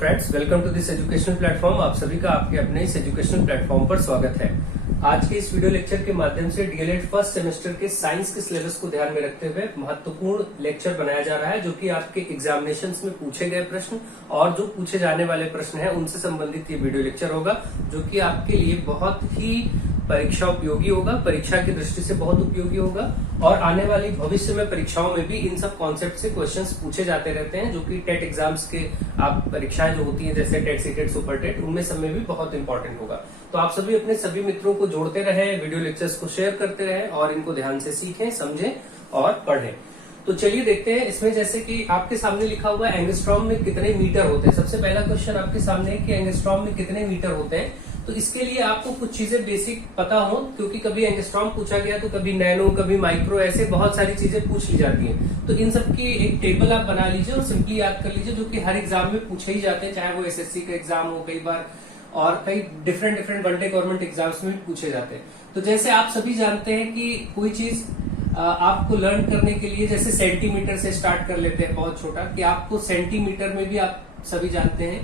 Friends, welcome to this educational platform. आप सभी का आपके अपने इस एजुकेशनल प्लेटफॉर्म पर स्वागत है। आज के इस वीडियो लेक्चर के माध्यम से डीएलएड फर्स्ट सेमेस्टर के साइंस के सिलेबस को ध्यान में रखते हुए महत्वपूर्ण लेक्चर बनाया जा रहा है, जो कि आपके एग्जामिनेशंस में पूछे गए प्रश्न और जो पूछे जाने वाले प्रश्न हैं उनसे संबंधित ये वीडियो लेक्चर होगा, जो कि आपके लिए बहुत ही परीक्षा उपयोगी होगा, परीक्षा की दृष्टि से बहुत उपयोगी होगा और आने वाली भविष्य में परीक्षाओं में भी इन सब कॉन्सेप्ट से क्वेश्चंस पूछे जाते रहते हैं, जो कि टेट एग्जाम्स के आप परीक्षाएं जो होती हैं जैसे टेट, सीटेट, सुपर टेट, उनमें सब में भी बहुत इंपॉर्टेंट होगा। तो आप सभी अपने सभी मित्रों को जोड़ते रहें, वीडियो लेक्चर्स को शेयर करते रहें और इनको ध्यान से सीखें, समझें और पढ़ें। तो चलिए देखते हैं इसमें, जैसे कि आपके सामने लिखा हुआ है एंगस्ट्रॉम में कितने मीटर होते हैं। सबसे पहला क्वेश्चन आपके सामने है कि एंगस्ट्रॉम में कितने मीटर होते हैं। तो इसके लिए आपको कुछ चीजें बेसिक पता हो, क्योंकि कभी एंगस्ट्रॉम पूछा गया तो कभी नैनो, कभी माइक्रो, ऐसे बहुत सारी चीजें पूछ ली जाती हैं। तो इन सब की एक टेबल आप बना लीजिए और सिंपली याद कर लीजिए, जो कि हर एग्जाम में पूछे ही जाते हैं, चाहे वो एसएससी का एग्जाम हो कई बार और कई डिफरेंट वनडे गवर्नमेंट एग्जाम्स में भी पूछे जाते हैं। तो जैसे आप सभी जानते हैं कि कोई चीज आपको लर्न करने के लिए जैसे सेंटीमीटर से स्टार्ट कर लेते हैं, बहुत छोटा, कि आपको सेंटीमीटर में भी आप सभी जानते हैं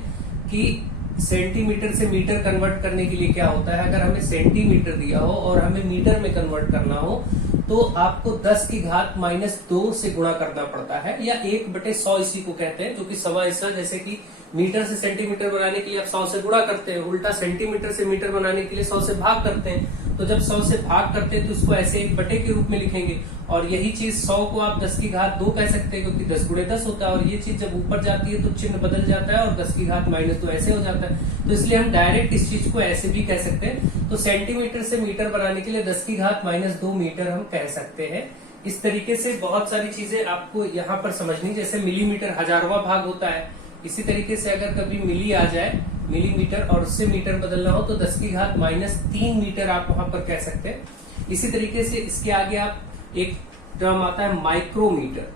कि सेंटीमीटर से मीटर कन्वर्ट करने के लिए क्या होता है। अगर हमें सेंटीमीटर दिया हो और हमें मीटर में कन्वर्ट करना हो तो आपको 10 की घात -2 से गुणा करना पड़ता है, या 1/100 इसी को कहते हैं, जो कि सवा हिस्सा। जैसे कि मीटर से सेंटीमीटर बनाने के लिए आप 100 से गुणा करते हैं, उल्टा सेंटीमीटर से मीटर बनाने के लिए 100 से भाग करते हैं। तो जब 100 से भाग करते हैं तो उसको ऐसे 1/, के रूप में लिखेंगे और यही चीज 100 को आप 10 की घात 2 कह सकते हैं, क्योंकि 10 × 10 होता है। और ये चीज जब ऊपर जाती है तो चिन्ह बदल जाता है और 10 की घात -2 ऐसे हो जाता है। तो इसलिए हम डायरेक्ट इस चीज को ऐसे भी कह सकते हैं। तो सेंटीमीटर से मीटर बनाने के लिए 10 की घात -2 मीटर हम कह सकते हैं। इस तरीके से बहुत सारी चीजें आपको यहाँ पर समझनी, जैसे मिलीमीटर 1000वां भाग होता है। इसी तरीके से अगर कभी मिली आ जाए, मिलीमीटर, और उससे मीटर बदलना हो तो 10 की घात -3 मीटर आप वहां पर कह सकते हैं। इसी तरीके से इसके आगे आप एक टर्म आता है माइक्रोमीटर।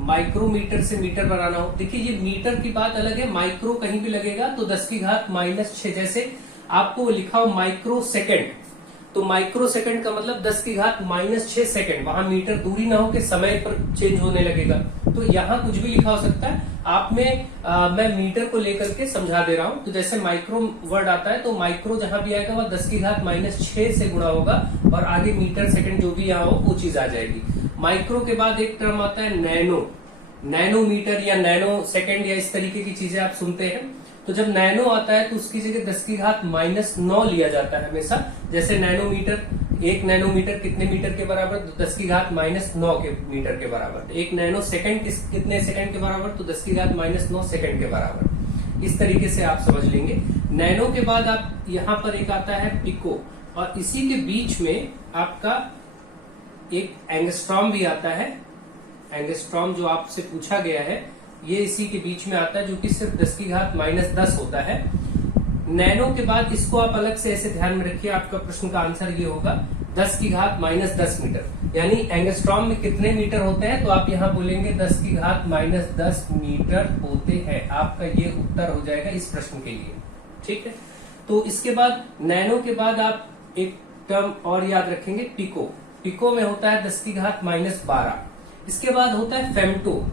माइक्रोमीटर से मीटर बनाना हो, देखिए ये मीटर की बात अलग है, माइक्रो कहीं भी लगेगा तो 10 की घात -6। जैसे आपको लिखा हो माइक्रो सेकेंड, तो माइक्रो सेकंड का मतलब 10 की घात -6 सेकंड। वहां मीटर दूरी ना हो कि समय पर चेंज होने लगेगा। तो यहाँ कुछ भी लिखा हो सकता है। आप में मैं मीटर को लेकर के समझा दे रहा हूं। तो जैसे माइक्रो वर्ड आता है तो माइक्रो जहां भी आएगा वह 10 की घात -6 से गुणा होगा और आगे मीटर सेकंड जो भी यहाँ हो वो चीज आ जाएगी। माइक्रो के बाद एक टर्म आता है नैनो। नैनोमीटर या नैनो सेकंड या इस तरीके की चीजें आप सुनते हैं। तो जब नैनो आता है तो उसकी जगह 10 की घात -9 लिया जाता है हमेशा। जैसे नैनोमीटर, 1 नैनोमीटर कितने मीटर के बराबर, तो 10 की घात -9 के मीटर के बराबर। 1 नैनो सेकंड कितने सेकंड के बराबर, तो 10 की घात -9 सेकंड के बराबर। इस तरीके से आप समझ लेंगे। नैनो के बाद आप यहाँ पर एक आता है पिको, और इसी के बीच में आपका एक एंगस्ट्रॉम भी आता है। एंगस्ट्रॉम जो आपसे पूछा गया है ये इसी के बीच में आता है, जो कि सिर्फ 10 की घात -10 होता है। नैनो के बाद इसको आप अलग से ऐसे ध्यान में रखिए, आपका प्रश्न का आंसर ये होगा 10 की घात -10 मीटर। यानी एंगस्ट्रॉम में कितने मीटर होते हैं, तो आप यहाँ बोलेंगे 10 की घात -10 मीटर होते हैं। आपका ये उत्तर हो जाएगा इस प्रश्न के लिए, ठीक है। तो इसके बाद नैनो के बाद आप एक टर्म और याद रखेंगे, पिको। पिको में होता है 10 की घात -12। इसके बाद होता है फेम्टो।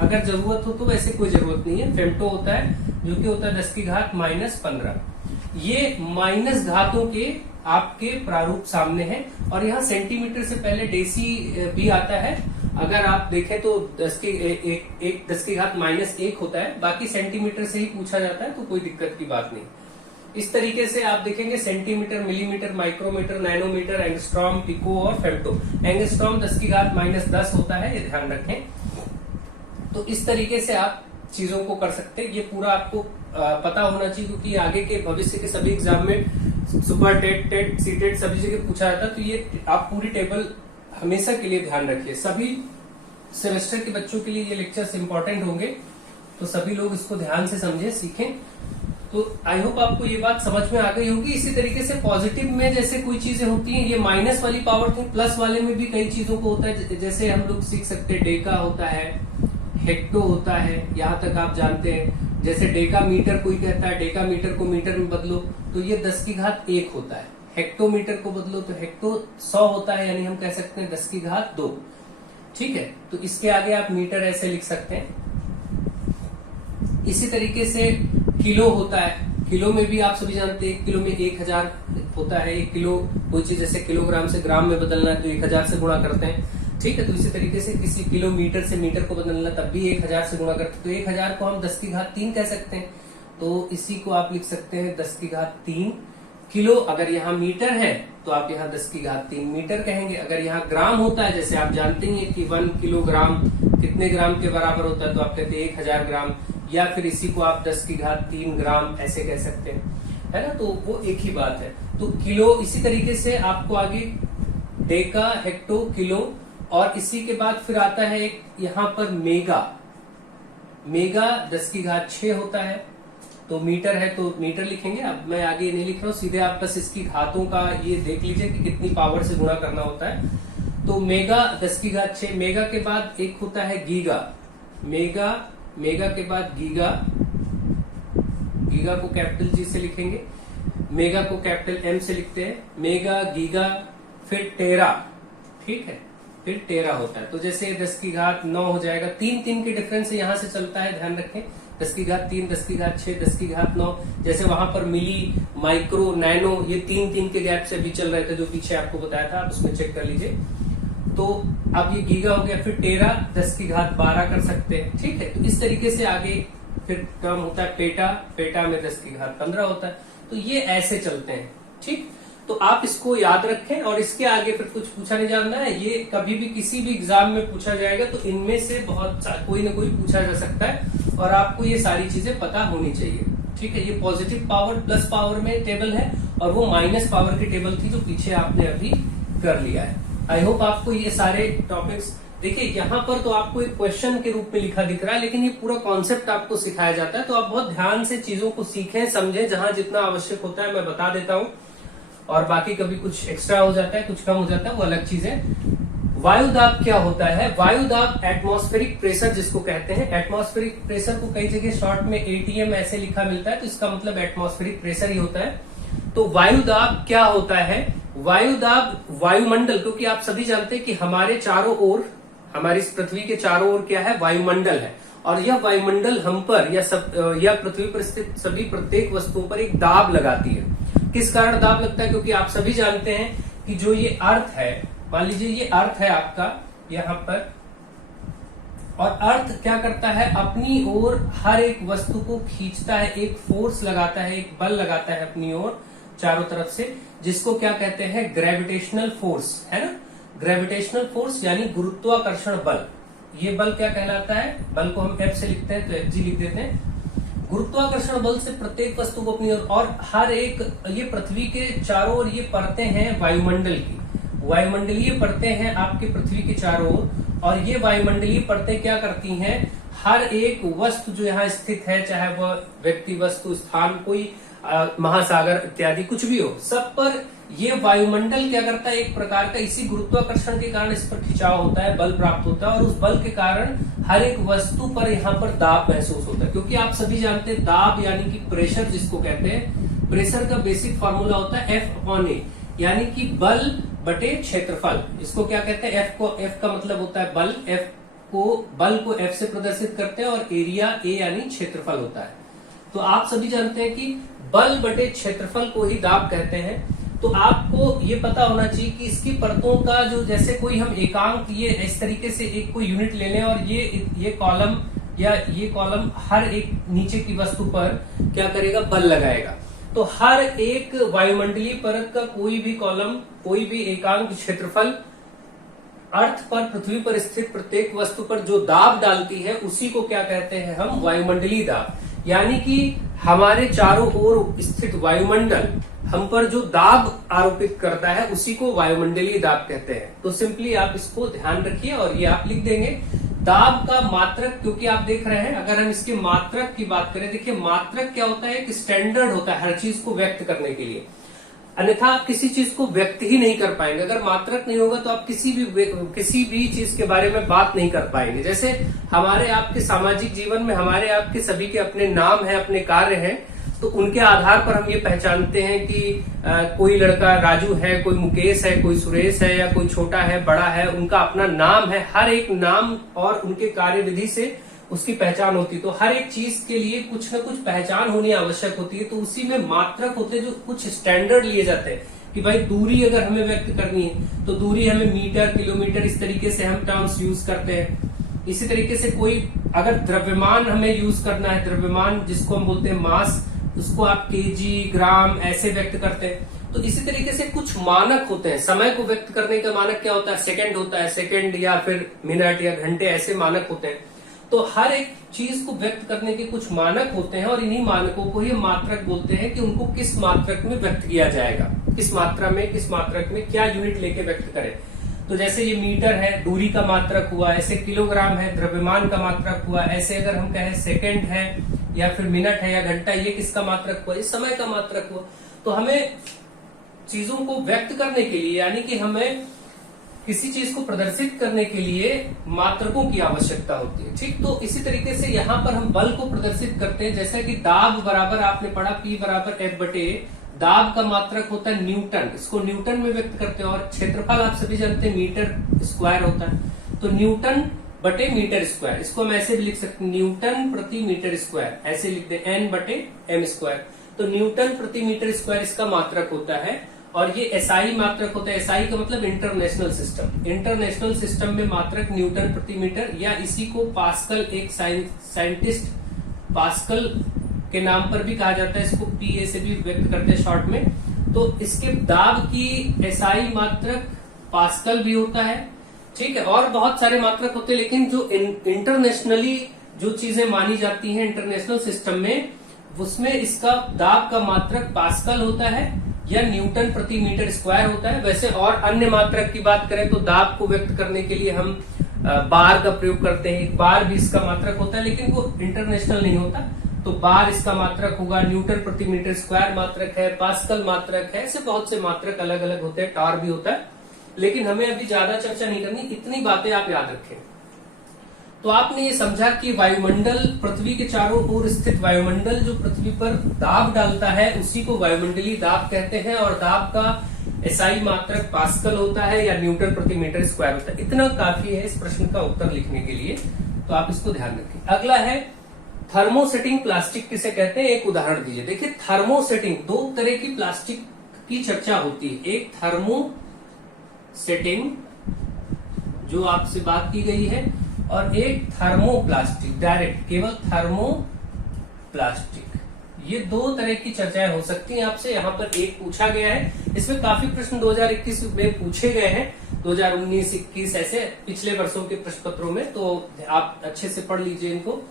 अगर जरूरत हो तो वैसे कोई जरूरत नहीं है। फेम्टो होता है जो कि होता है 10 की घात -15। ये माइनस घातों के आपके प्रारूप सामने है, और यहाँ सेंटीमीटर से पहले डेसी भी आता है। अगर आप देखें तो 10 की घात -1 होता है, बाकी सेंटीमीटर से ही पूछा जाता है, तो कोई दिक्कत की बात नहीं। इस तरीके से आप देखेंगे centimetre, millimetre, micrometre, nanometre, angstrom, pico और फेम्टो। एंगस्ट्रॉम 10 की घात -10 होता है, ये ध्यान रखें। तो इस तरीके से आप चीजों को कर सकते हैं। ये पूरा आपको पता होना चाहिए, क्योंकि आगे के भविष्य के सभी एग्जाम में सुपर टेट, सीटेट सभी जगह पूछा जाता है। तो ये आप पूरी टेबल हमेशा के लिए ध्यान रखिए। सभी सेमेस्टर के बच्चों के लिए ये लेक्चर्स इंपॉर्टेंट होंगे, तो सभी लोग इसको ध्यान से समझें, सीखें। तो आई होप आपको ये बात समझ में आ गई होगी। इसी तरीके से पॉजिटिव में जैसे कोई चीजें होती हैं, ये माइनस वाली पावर थी, प्लस वाले में भी कई चीजों को होता है। जैसे हम लोग सीख सकते हैं, डेका होता है, हेक्टो होता है, यहाँ तक आप जानते हैं। जैसे डेका मीटर, कोई कहता है डेका मीटर को मीटर में बदलो, तो ये 10 की घात 1 होता है। हेक्टोमीटर को बदलो तो हेक्टो 100 होता है, यानी हम कह सकते हैं 10 की घात 2। ठीक है, तो इसके आगे आप मीटर ऐसे लिख सकते हैं। इसी तरीके से किलो होता है, किलो में भी आप सभी जानते हैं 1 किलो में 1000 होता है। 1 किलो कोई चीज जैसे किलोग्राम से ग्राम में बदलना है तो 1000 से गुणा करते हैं, ठीक है। तो इसी तरीके से किसी किलोमीटर से मीटर को बदलना तब भी 1000 से गुणा करते हैं। तो 1000 को हम 10 की घात 3 कह सकते हैं, तो इसी को आप लिख सकते हैं 10 की घात 3 किलो। अगर यहाँ मीटर है तो आप यहाँ 10 की घात 3 मीटर कहेंगे। अगर यहाँ ग्राम होता है, जैसे आप जानते हैं कि 1 किलोग्राम कितने ग्राम के बराबर होता है, तो आप कहते हैं 1000 ग्राम, या फिर इसी को आप 10 की घात 3 ग्राम ऐसे कह सकते हैं, है ना। तो वो एक ही बात है। तो किलो, इसी तरीके से आपको आगे डेका, हेक्टो, किलो, और इसी के बाद फिर आता है एक यहाँ पर मेगा। मेगा 10 की घात 6 होता है। तो मीटर है तो मीटर लिखेंगे। अब मैं आगे नहीं लिख रहा हूं, सीधे आप बस इसकी घातों का ये देख लीजिए कि कितनी पावर से गुणा करना होता है। तो मेगा 10 की घात 6। मेगा के बाद एक होता है गीगा। मेगा, मेगा के बाद गीगा, गीगा को कैपिटल जी से लिखेंगे, मेगा को कैपिटल एम से लिखते हैं। मेगा, गीगा, फिर टेरा, ठीक है, फिर टेरा होता है। तो जैसे 10 की घात 9 हो जाएगा, 3 के डिफरेंस से यहां से चलता है, ध्यान रखें। 10 की घात 3, 10 की घात 6, 10 की घात 9, जैसे वहां पर मिली, माइक्रो, नैनो, ये 3 के गैप से भी चल रहे थे, जो पीछे आपको बताया था, आप उसमें चेक कर लीजिए। तो अब ये गीगा हो गया, फिर टेरा 10 की घात 12 कर सकते हैं, ठीक है। तो इस तरीके से आगे फिर टर्म होता है पेटा। पेटा में 10 की घात 15 होता है। तो ये ऐसे चलते हैं, ठीक। तो आप इसको याद रखें, और इसके आगे फिर कुछ पूछा नहीं जानना है, ये कभी भी किसी भी एग्जाम में पूछा जाएगा, तो इनमें से बहुत कोई ना कोई पूछा जा सकता है, और आपको ये सारी चीजें पता होनी चाहिए, ठीक है। ये पॉजिटिव पावर प्लस पावर में टेबल है, और वो माइनस पावर की टेबल थी जो पीछे आपने अभी कर लिया है। आई होप आपको ये सारे टॉपिक्स, देखिए यहाँ पर तो आपको एक क्वेश्चन के रूप में लिखा दिख रहा है, लेकिन ये पूरा कॉन्सेप्ट आपको सिखाया जाता है। तो आप बहुत ध्यान से चीजों को सीखें, समझें, जहां जितना आवश्यक होता है मैं बता देता हूं, और बाकी कभी कुछ एक्स्ट्रा हो जाता है, कुछ कम हो जाता है, वो अलग चीज है। वायु दाब क्या होता है? वायु दाब एटमॉस्फेरिक प्रेशर जिसको कहते हैं। एटमॉस्फेरिक प्रेशर को कई जगह शॉर्ट में एटीएम ऐसे लिखा मिलता है, तो इसका मतलब एटमॉस्फेरिक प्रेशर ही होता है। तो वायु दाब क्या होता है? वायु दाब वायुमंडल, क्योंकि आप सभी जानते हैं कि हमारे चारों ओर, हमारी इस पृथ्वी के चारों ओर क्या है? वायुमंडल है, और यह वायुमंडल हम पर या पृथ्वी पर स्थित सभी प्रत्येक वस्तुओं पर एक दाब लगाती है। किस कारण दाब लगता है? क्योंकि आप सभी जानते हैं कि जो ये अर्थ है, मान लीजिए ये अर्थ है आपका यहाँ पर, और अर्थ क्या करता है? अपनी ओर हर एक वस्तु को खींचता है, एक फोर्स लगाता है, एक बल लगाता है अपनी ओर चारों तरफ से, जिसको क्या कहते हैं? ग्रेविटेशनल फोर्स, है ना। ग्रेविटेशनल फोर्स यानी गुरुत्वाकर्षण बल। ये बल क्या कहलाता है? बल को हम एफ से लिखते हैं, तो एफ जी लिख देते हैं। गुरुत्वाकर्षण बल से प्रत्येक वस्तु को अपनी ओर, और हर एक, ये पृथ्वी के चारों ओर ये परतें हैं वायुमंडल की, वायुमंडलीय परतें हैं आपके पृथ्वी के चारों ओर, और ये वायुमंडलीय परतें क्या करती हैं? हर एक वस्तु जो यहाँ स्थित है, चाहे वह व्यक्ति, वस्तु, स्थान, कोई महासागर इत्यादि कुछ भी हो, सब पर ये वायुमंडल क्या करता है? एक प्रकार का इसी गुरुत्वाकर्षण के कारण इस पर खिंचाव होता है, बल प्राप्त होता है, और उस बल के कारण हर एक वस्तु पर यहाँ पर दाब महसूस होता है। क्योंकि आप सभी जानते हैं दाब यानी कि प्रेशर जिसको कहते हैं, प्रेशर का बेसिक फॉर्मूला होता है F/A, यानी कि बल बटे क्षेत्रफल। इसको क्या कहते हैं? F का मतलब होता है बल, बल को F से प्रदर्शित करते हैं, और एरिया A यानी क्षेत्रफल होता है। तो आप सभी जानते हैं कि बल बटे क्षेत्रफल को ही दाब कहते हैं। तो आपको ये पता होना चाहिए कि इसकी परतों का जो, जैसे कोई हम एकांक, ये इस तरीके से एक कोई यूनिट ले लें, और ये कॉलम या ये कॉलम हर एक नीचे की वस्तु पर क्या करेगा? बल लगाएगा। तो हर एक वायुमंडलीय परत का कोई भी कॉलम, कोई भी एकांक क्षेत्रफल अर्थ पर, पृथ्वी पर स्थित प्रत्येक वस्तु पर जो दाब डालती है, उसी को क्या कहते हैं हम? वायुमंडलीय दाब। यानी कि हमारे चारों ओर स्थित वायुमंडल हम पर जो दाब आरोपित करता है, उसी को वायुमंडलीय दाब कहते हैं। तो सिंपली आप इसको ध्यान रखिए, और ये आप लिख देंगे। दाब का मात्रक, क्योंकि आप देख रहे हैं, अगर हम इसके मात्रक की बात करें, देखिए मात्रक क्या होता है? एक स्टैंडर्ड होता है हर चीज को व्यक्त करने के लिए, अन्यथा आप किसी चीज को व्यक्त ही नहीं कर पाएंगे। अगर मात्रक नहीं होगा तो आप किसी भी चीज के बारे में बात नहीं कर पाएंगे। जैसे हमारे आपके सामाजिक जीवन में हमारे आपके सभी के अपने नाम है, अपने कार्य हैं, तो उनके आधार पर हम ये पहचानते हैं कि कोई लड़का राजू है, कोई मुकेश है, कोई सुरेश है, या कोई छोटा है, बड़ा है, उनका अपना नाम है। हर एक नाम और उनके कार्यविधि से उसकी पहचान होती है। तो हर एक चीज के लिए कुछ न कुछ पहचान होनी आवश्यक होती है। तो उसी में मात्रक होते हैं जो कुछ स्टैंडर्ड लिए जाते हैं कि भाई दूरी अगर हमें व्यक्त करनी है तो दूरी हमें मीटर, किलोमीटर, इस तरीके से हम टर्म्स यूज करते हैं। इसी तरीके से कोई अगर द्रव्यमान हमें यूज करना है, द्रव्यमान जिसको हम बोलते हैं मास, उसको आप केजी, ग्राम ऐसे व्यक्त करते हैं। तो इसी तरीके से कुछ मानक होते हैं। समय को व्यक्त करने का मानक क्या होता है? सेकंड होता है, सेकंड या फिर मिनट या घंटे, ऐसे मानक होते हैं। तो हर एक चीज को व्यक्त करने के कुछ मानक होते हैं और इन्हीं मानकों को ही मात्रक बोलते हैं कि उनको किस मात्रक में व्यक्त किया जाएगा, किस मात्रा में, किस मात्रक में क्या यूनिट लेके व्यक्त करें। तो जैसे ये मीटर है, दूरी का मात्रक हुआ, ऐसे किलोग्राम है, द्रव्यमान का मात्रक हुआ, ऐसे अगर हम कहें सेकंड है या फिर मिनट है या घंटा, ये किसका मात्रक हुआ? ये समय का मात्रक हुआ। तो हमें चीजों को व्यक्त करने के लिए, यानी कि हमें किसी चीज को प्रदर्शित करने के लिए मात्रकों की आवश्यकता होती है। ठीक, तो इसी तरीके से यहाँ पर हम बल को प्रदर्शित करते हैं। जैसा कि दाब बराबर आपने पढ़ा P बराबर F बटे, दाब का मात्रक होता है न्यूटन, इसको न्यूटन में व्यक्त करते हैं। और क्षेत्रफल आप सभी जानते हैं मीटर स्क्वायर होता है। तो न्यूटन बटे मीटर स्क्वायर, इसको हम ऐसे भी लिख सकते हैं, न्यूटन प्रति मीटर स्क्वायर, ऐसे लिख दे N बटे M स्क्वायर। तो न्यूटन प्रति मीटर स्क्वायर इसका मात्रक होता है। और ये एसआई मात्रक होता है। एसआई का मतलब इंटरनेशनल सिस्टम। इंटरनेशनल सिस्टम में मात्रक न्यूटन प्रति मीटर, या इसी को पास्कल, एक साइंटिस्ट पास्कल के नाम पर भी कहा जाता है, इसको पीए से भी व्यक्त करते हैं शॉर्ट में। तो इसके दाब की एसआई मात्रक पास्कल भी होता है। ठीक है, और बहुत सारे मात्रक होते हैं, लेकिन जो इंटरनेशनली जो चीजें मानी जाती हैं इंटरनेशनल सिस्टम में, उसमें इसका दाब का मात्रक पास्कल होता है या न्यूटन प्रति मीटर स्क्वायर होता है। वैसे और अन्य मात्रक की बात करें तो दाब को व्यक्त करने के लिए हम बार का प्रयोग करते हैं। बार भी इसका मात्रक होता है, लेकिन वो इंटरनेशनल नहीं होता। तो बार इसका मात्रक होगा, न्यूटन प्रति मीटर स्क्वायर मात्रक है, पास्कल मात्रक है, ऐसे बहुत से मात्रक अलग अलग होते हैं, टॉर भी होता है। लेकिन हमें अभी ज्यादा चर्चा नहीं करनी, इतनी बातें आप याद रखें। तो आपने ये समझा कि वायुमंडल, पृथ्वी के चारों ओर स्थित वायुमंडल जो पृथ्वी पर दाब डालता है उसी को वायुमंडलीय दाब कहते हैं। और दाब का एसआई मात्रक पास्कल होता है या न्यूटन प्रति मीटर स्क्वायर होता है। इतना काफी है इस प्रश्न का उत्तर लिखने के लिए, तो आप इसको ध्यान रखें। अगला है थर्मोसेटिंग प्लास्टिक किसे कहते हैं, एक उदाहरण दीजिए। देखिए थर्मोसेटिंग, दो तरह की प्लास्टिक की चर्चा होती है। एक थर्मोसेटिंग जो आपसे बात की गई है, और एक थर्मोप्लास्टिक, डायरेक्ट केवल थर्मोप्लास्टिक। ये दो तरह की चर्चाएं हो सकती हैं आपसे। यहाँ पर एक पूछा गया है, इसमें काफी प्रश्न 2021 में पूछे गए हैं, 2019, 21 ऐसे पिछले वर्षों के प्रश्न पत्रों में। तो आप अच्छे से पढ़ लीजिए इनको।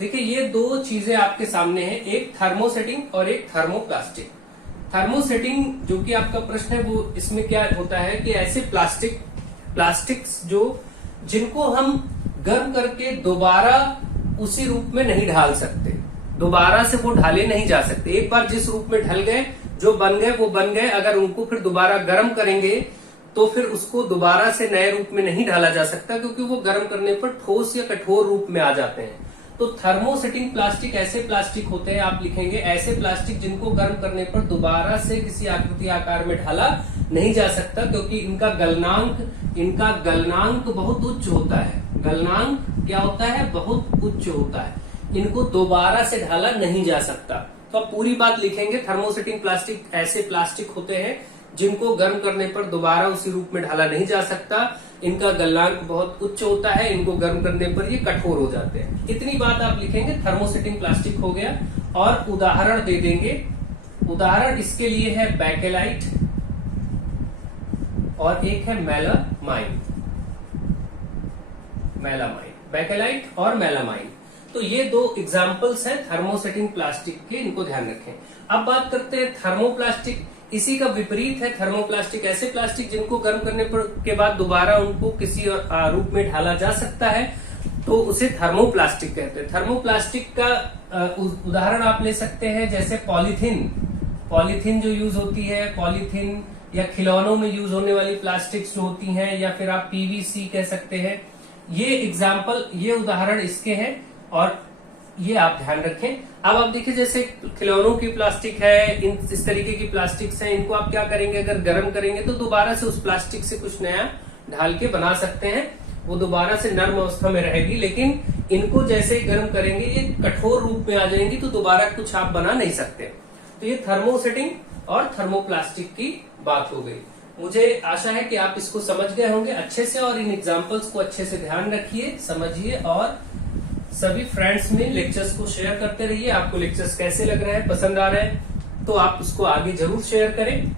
देखिए ये दो चीजें आपके सामने हैं, एक थर्मोसेटिंग और एक थर्मोप्लास्टिक। थर्मोसेटिंग जो कि आपका प्रश्न है, वो इसमें क्या होता है कि ऐसे प्लास्टिक्स जो जिनको हम गर्म करके दोबारा उसी रूप में नहीं ढाल सकते, दोबारा से वो ढाले नहीं जा सकते। एक बार जिस रूप में ढल गए, जो बन गए वो बन गए, अगर उनको फिर दोबारा गर्म करेंगे तो फिर उसको दोबारा से नए रूप में नहीं ढाला जा सकता, क्योंकि वो गर्म करने पर ठोस या कठोर रूप में आ जाते हैं। तो थर्मोसेटिंग प्लास्टिक ऐसे प्लास्टिक होते हैं, आप लिखेंगे ऐसे प्लास्टिक जिनको गर्म करने पर दोबारा से किसी आकृति आकार में ढाला नहीं जा सकता, क्योंकि इनका गलनांक बहुत उच्च होता है। गलनांक क्या होता है? बहुत उच्च होता है। इनको दोबारा से ढाला नहीं जा सकता। तो आप पूरी बात लिखेंगे, थर्मोसेटिंग प्लास्टिक ऐसे प्लास्टिक होते हैं जिनको गर्म करने पर दोबारा उसी रूप में ढाला नहीं जा सकता, इनका गलनांक बहुत उच्च होता है, इनको गर्म करने पर ये कठोर हो जाते हैं। इतनी बात आप लिखेंगे, थर्मोसेटिंग प्लास्टिक हो गया। और उदाहरण दे देंगे। उदाहरण इसके लिए है बैकेलाइट और एक है मेलामाइन। बैकेलाइट और मेलामाइन, तो ये दो एग्जाम्पल्स हैं थर्मोसेटिंग प्लास्टिक के, इनको ध्यान रखें। अब बात करते हैं थर्मोप्लास्टिक। इसी का विपरीत है थर्मोप्लास्टिक, ऐसे प्लास्टिक जिनको गर्म करने के बाद दोबारा उनको किसी रूप में ढाला जा सकता है, तो उसे थर्मोप्लास्टिक कहते हैं। थर्मोप्लास्टिक का उदाहरण आप ले सकते हैं, जैसे पॉलीथीन जो यूज होती है, पॉलीथीन या खिलौनों में यूज होने वाली प्लास्टिक्स जो होती हैं, या फिर आप पीवीसी कह सकते हैं। ये एग्जाम्पल, ये उदाहरण इसके हैं और ये आप ध्यान रखें। अब आप देखिए, जैसे खिलौनों की प्लास्टिक है, इस तरीके की प्लास्टिक्स हैं, इनको आप क्या करेंगे, अगर गर्म करेंगे तो दोबारा से उस प्लास्टिक से कुछ नया ढाल के बना सकते हैं। वो दोबारा से नर्म अवस्था में रहेगी, लेकिन इनको जैसे ही गर्म करेंगे ये कठोर रूप में आ जाएंगी, तो दोबारा कुछ आप बना नहीं सकते। तो ये थर्मोसेटिंग और थर्मोप्लास्टिक की बात हो गई। मुझे आशा है कि आप इसको समझ गए होंगे अच्छे से, और इन एग्जाम्पल्स को अच्छे से ध्यान रखिए, समझिए, और सभी फ्रेंड्स में लेक्चर्स को शेयर करते रहिए। आपको लेक्चर्स कैसे लग रहे हैं, पसंद आ रहे हैं, तो आप उसको आगे जरूर शेयर करें।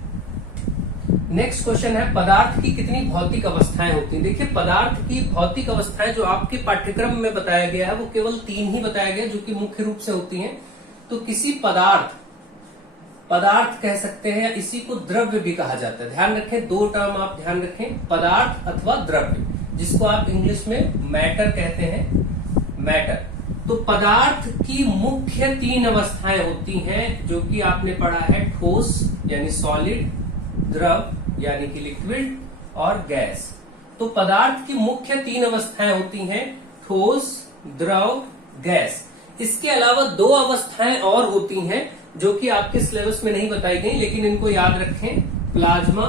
नेक्स्ट क्वेश्चन है, पदार्थ की कितनी भौतिक अवस्थाएं होती हैं? देखिए, पदार्थ की भौतिक अवस्थाएं जो आपके पाठ्यक्रम में बताया गया है वो केवल 3 ही बताया गया, जो कि मुख्य रूप से होती हैं। तो किसी पदार्थ कह सकते हैं, या इसी को द्रव्य भी कहा जाता है। ध्यान रखें, 2 टर्म आप ध्यान रखें, पदार्थ अथवा द्रव्य, जिसको आप इंग्लिश में मैटर कहते हैं, मैटर। तो पदार्थ की मुख्य 3 अवस्थाएं होती हैं, जो कि आपने पढ़ा है, ठोस यानी सॉलिड, द्रव यानी कि लिक्विड, और गैस। तो पदार्थ की मुख्य 3 अवस्थाएं होती हैं, ठोस, द्रव, गैस। इसके अलावा 2 अवस्थाएं और होती हैं जो कि आपके सिलेबस में नहीं बताई गई, लेकिन इनको याद रखें, प्लाज्मा,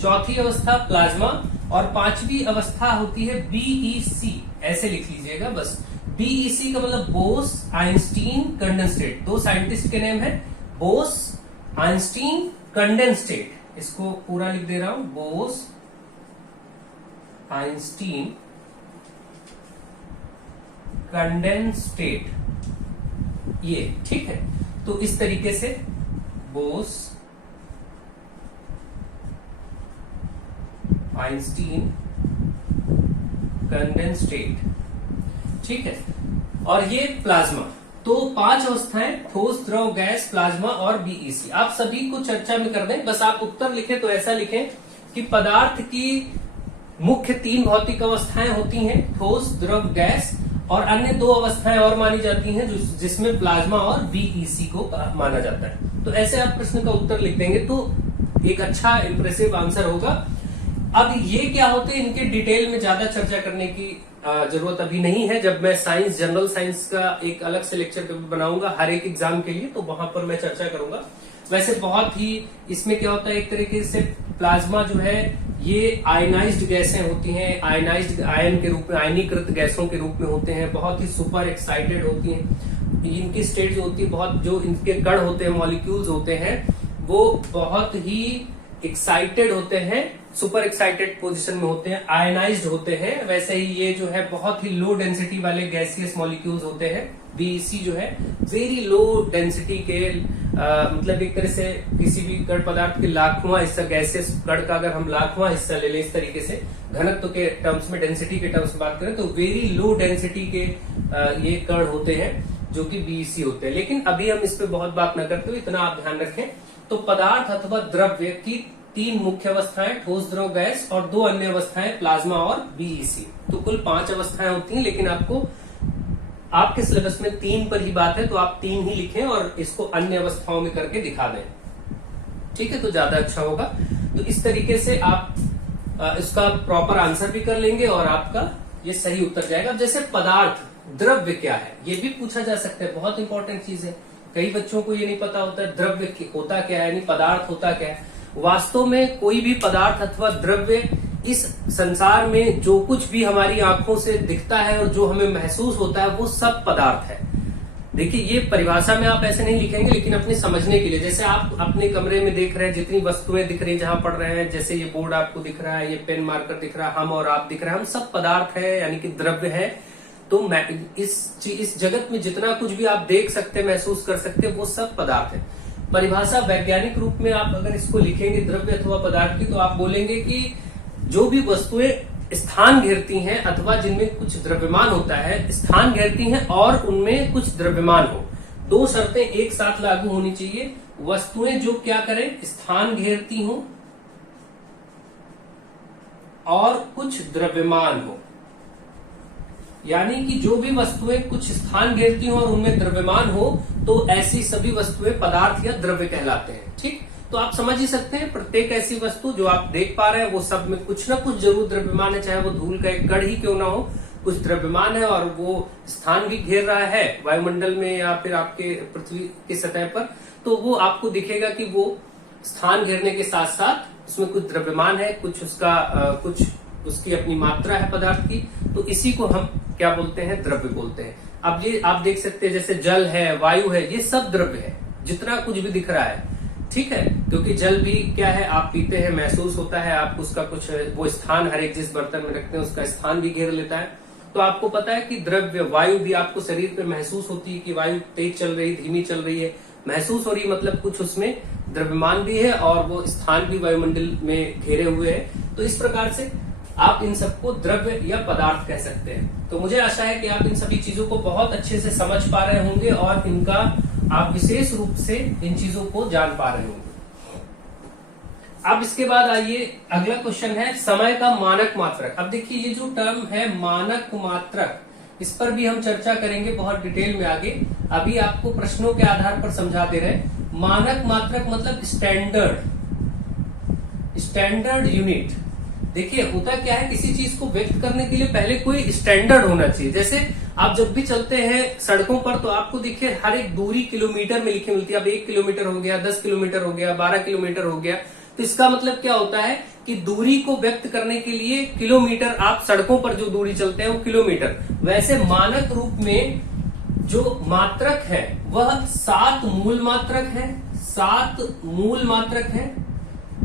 चौथी अवस्था प्लाज्मा, और 5वीं अवस्था होती है बीईसी। ऐसे लिख लीजिएगा बस, बीईसी का मतलब बोस आइंस्टीन कंडेंसेट। 2 साइंटिस्ट के नेम है, बोस आइंस्टीन कंडेंसेट। इसको पूरा लिख दे रहा हूं, बोस आइंस्टीन कंडेंसेट, ये ठीक है। तो इस तरीके से बोस आइंस्टीन कंडेंसेट, ठीक है। और ये प्लाज्मा। तो 5 अवस्थाएं, ठोस, द्रव, गैस, प्लाज्मा और बीईसी। आप सभी को चर्चा में कर दें, बस आप उत्तर लिखें तो ऐसा लिखें कि पदार्थ की मुख्य 3 भौतिक अवस्थाएं होती हैं, ठोस, द्रव, गैस, और अन्य 2 अवस्थाएं और मानी जाती हैं, जिसमें प्लाज्मा और बीईसी को माना जाता है। तो ऐसे आप प्रश्न का उत्तर लिख देंगे तो एक अच्छा इंप्रेसिव आंसर होगा। अब ये क्या होते हैं, इनके डिटेल में ज्यादा चर्चा करने की जरूरत अभी नहीं है। जब मैं साइंस, जनरल साइंस का एक अलग से लेक्चर पेपर बनाऊंगा हर एक एग्जाम के लिए, तो वहां पर मैं चर्चा करूंगा। वैसे बहुत ही इसमें क्या होता है, एक तरीके से प्लाज्मा जो है ये आयनाइज्ड गैसें होती हैं, आयनाइज्ड आयन के रूप में, आयनीकृत गैसों के रूप में होते हैं, बहुत ही सुपर एक्साइटेड होती हैं। इनकी स्टेट जो होती है, बहुत जो इनके कण होते हैं, मॉलिक्यूल्स होते हैं, वो बहुत ही एक्साइटेड होते हैं, सुपर एक्साइटेड पोजीशन में होते हैं, आयनाइज्ड होते हैं। वैसे ही ये जो है बहुत ही लो डेंसिटी वाले गैसियस मॉलिक्यूल्स होते हैं। बीईसी जो है वेरी लो डेंसिटी के मतलब एक तरह से किसी भी कण पदार्थ के लाखवां हिस्सा, गैसियस कण का अगर हम लाखवां हिस्सा ले लें, इस तरीके से घनत्व के टर्म्स में, डेंसिटी के टर्म्स में बात करें, तो वेरी लो डेंसिटी के ये कण होते हैं जो कि बीईसी होते हैं। लेकिन अभी हम इस पे बहुत बात न करते हुए इतना आप ध्यान रखें। तो पदार्थ अथवा द्रव्य की 3 मुख्य अवस्थाएं, ठोस, द्रव, गैस, और 2 अन्य अवस्थाएं, प्लाज्मा और बीईसी। तो कुल 5 अवस्थाएं होती हैं, लेकिन आपको आपके सिलेबस में 3 पर ही बात है, तो आप 3 ही लिखें और इसको अन्य अवस्थाओं में करके दिखा दें, ठीक है, तो ज्यादा अच्छा होगा। तो इस तरीके से आप इसका प्रॉपर आंसर भी कर लेंगे और आपका ये सही उत्तर जाएगा। जैसे पदार्थ, द्रव्य क्या है, ये भी पूछा जा सकता है, बहुत इंपॉर्टेंट चीज है। कई बच्चों को ये नहीं पता होता है द्रव्य होता क्या है, यानी पदार्थ होता क्या है। वास्तव में कोई भी पदार्थ अथवा द्रव्य, इस संसार में जो कुछ भी हमारी आंखों से दिखता है और जो हमें महसूस होता है, वो सब पदार्थ है। देखिए, ये परिभाषा में आप ऐसे नहीं लिखेंगे, लेकिन अपने समझने के लिए, जैसे आप अपने कमरे में देख रहे हैं, जितनी वस्तुएं दिख रही हैं जहां पढ़ रहे हैं, जैसे ये बोर्ड आपको दिख रहा है, ये पेन मार्कर दिख रहा है, हम और आप दिख रहे हैं, हम सब पदार्थ है, यानी कि द्रव्य है। तो इस जगत में जितना कुछ भी आप देख सकते, महसूस कर सकते, वो सब पदार्थ है। परिभाषा वैज्ञानिक रूप में आप अगर इसको लिखेंगे द्रव्य अथवा पदार्थ की, तो आप बोलेंगे कि जो भी वस्तुएं स्थान घेरती हैं अथवा जिनमें कुछ द्रव्यमान होता है, स्थान घेरती हैं और उनमें कुछ द्रव्यमान हो, 2 शर्तें एक साथ लागू होनी चाहिए। वस्तुएं जो क्या करें, स्थान घेरती हो और कुछ द्रव्यमान हो, यानी कि जो भी वस्तुएं कुछ स्थान घेरती हो और उनमें द्रव्यमान हो, तो ऐसी सभी वस्तुएं पदार्थ या द्रव्य कहलाते हैं, ठीक। तो आप समझ ही सकते हैं, प्रत्येक ऐसी वस्तु जो आप देख पा रहे हैं, वो सब में कुछ ना कुछ जरूर द्रव्यमान है, चाहे वो धूल का एक कण ही क्यों ना हो, कुछ द्रव्यमान है, और वो स्थान भी घेर रहा है वायुमंडल में या फिर आपके पृथ्वी की सतह पर, तो वो आपको दिखेगा कि वो स्थान घेरने के साथ साथ उसमें कुछ द्रव्यमान है, कुछ उसका कुछ उसकी अपनी मात्रा है पदार्थ की, तो इसी को हम क्या बोलते हैं, द्रव्य बोलते हैं। अब ये आप देख सकते हैं जैसे जल है, वायु है, ये सब द्रव्य है, जितना कुछ भी दिख रहा है, ठीक है। क्योंकि जल भी क्या है, आप पीते हैं, महसूस होता है, आप उसका कुछ वो स्थान हर एक जिस बर्तन में रखते हैं उसका स्थान भी घेर लेता है। तो आपको पता है कि द्रव्य वायु भी आपको शरीर पे महसूस होती है कि वायु तेज चल रही, धीमी चल रही है, महसूस हो रही, मतलब कुछ उसमें द्रव्यमान भी है और वो स्थान भी वायुमंडल में घेरे हुए है। तो इस प्रकार से आप इन सबको द्रव्य या पदार्थ कह सकते हैं। तो मुझे आशा है कि आप इन सभी चीजों को बहुत अच्छे से समझ पा रहे होंगे और इनका आप विशेष रूप से इन चीजों को जान पा रहे होंगे। अब इसके बाद आइए अगला क्वेश्चन है समय का मानक मात्रक। अब देखिए ये जो टर्म है मानक मात्रक, इस पर भी हम चर्चा करेंगे बहुत डिटेल में आगे। अभी आपको प्रश्नों के आधार पर समझा दे रहे। मानक मात्रक मतलब स्टैंडर्ड यूनिट। देखिए होता क्या है, किसी चीज को व्यक्त करने के लिए पहले कोई स्टैंडर्ड होना चाहिए। जैसे आप जब भी चलते हैं सड़कों पर तो आपको देखिए हर एक दूरी किलोमीटर में लिखी मिलती है। अब 1 किलोमीटर हो गया, 10 किलोमीटर हो गया, 12 किलोमीटर हो गया। तो इसका मतलब क्या होता है कि दूरी को व्यक्त करने के लिए किलोमीटर, आप सड़कों पर जो दूरी चलते हैं वो किलोमीटर। वैसे मानक रूप में जो मात्रक है वह 7 मूल मात्रक है। 7 मूल मात्रक है,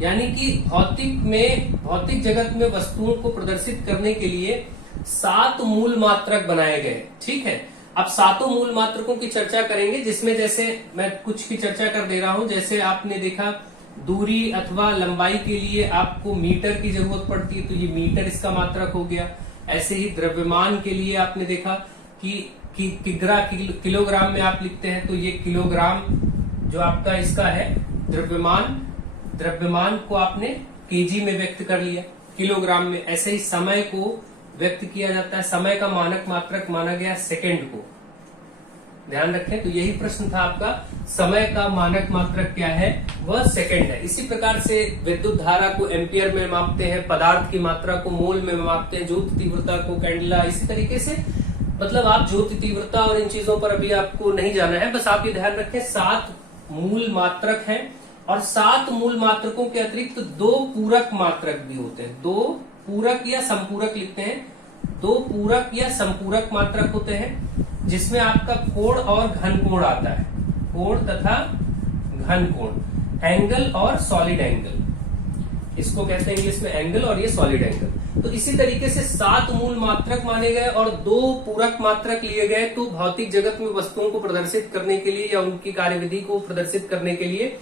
यानी कि भौतिक जगत में वस्तुओं को प्रदर्शित करने के लिए 7 मूल मात्रक बनाए गए, ठीक है। अब 7 मूल मात्रकों की चर्चा करेंगे, जिसमें जैसे मैं कुछ की चर्चा कर दे रहा हूं। जैसे आपने देखा दूरी अथवा लंबाई के लिए आपको मीटर की जरूरत पड़ती है, तो ये मीटर इसका मात्रक हो गया। ऐसे ही द्रव्यमान के लिए आपने देखा कि किलोग्राम में आप लिखते हैं, तो ये किलोग्राम जो आपका इसका है द्रव्यमान को आपने केजी में व्यक्त कर लिया, किलोग्राम में। ऐसे ही समय को व्यक्त किया जाता है, समय का मानक मात्रक माना गया सेकंड को। ध्यान रखें, तो यही प्रश्न था आपका, समय का मानक मात्रक क्या है, वह सेकंड है। इसी प्रकार से विद्युत धारा को एम्पियर में मापते हैं, पदार्थ की मात्रा को मोल में मापते हैं, ज्योति तीव्रता को कैंडला। इसी तरीके से मतलब आप ज्योति तीव्रता और इन चीजों पर अभी आपको नहीं जाना है, बस आप ये ध्यान रखें 7 मूल मात्रक हैं। और 7 मूल मात्रकों के अतिरिक्त 2 पूरक मात्रक भी होते हैं। 2 पूरक या संपूरक लिखते हैं, 2 पूरक या संपूरक मात्रक होते हैं, जिसमें आपका कोण और घन कोण आता है। कोण तथा घन कोण, एंगल और सॉलिड एंगल, इसको कहते हैं इंग्लिश में एंगल, और ये सॉलिड एंगल। तो इसी तरीके से 7 मूल मात्रक माने गए और 2 पूरक मात्रक लिए गए। तो भौतिक जगत में वस्तुओं को प्रदर्शित करने के लिए या उनकी कार्यविधि को प्रदर्शित करने के लिए,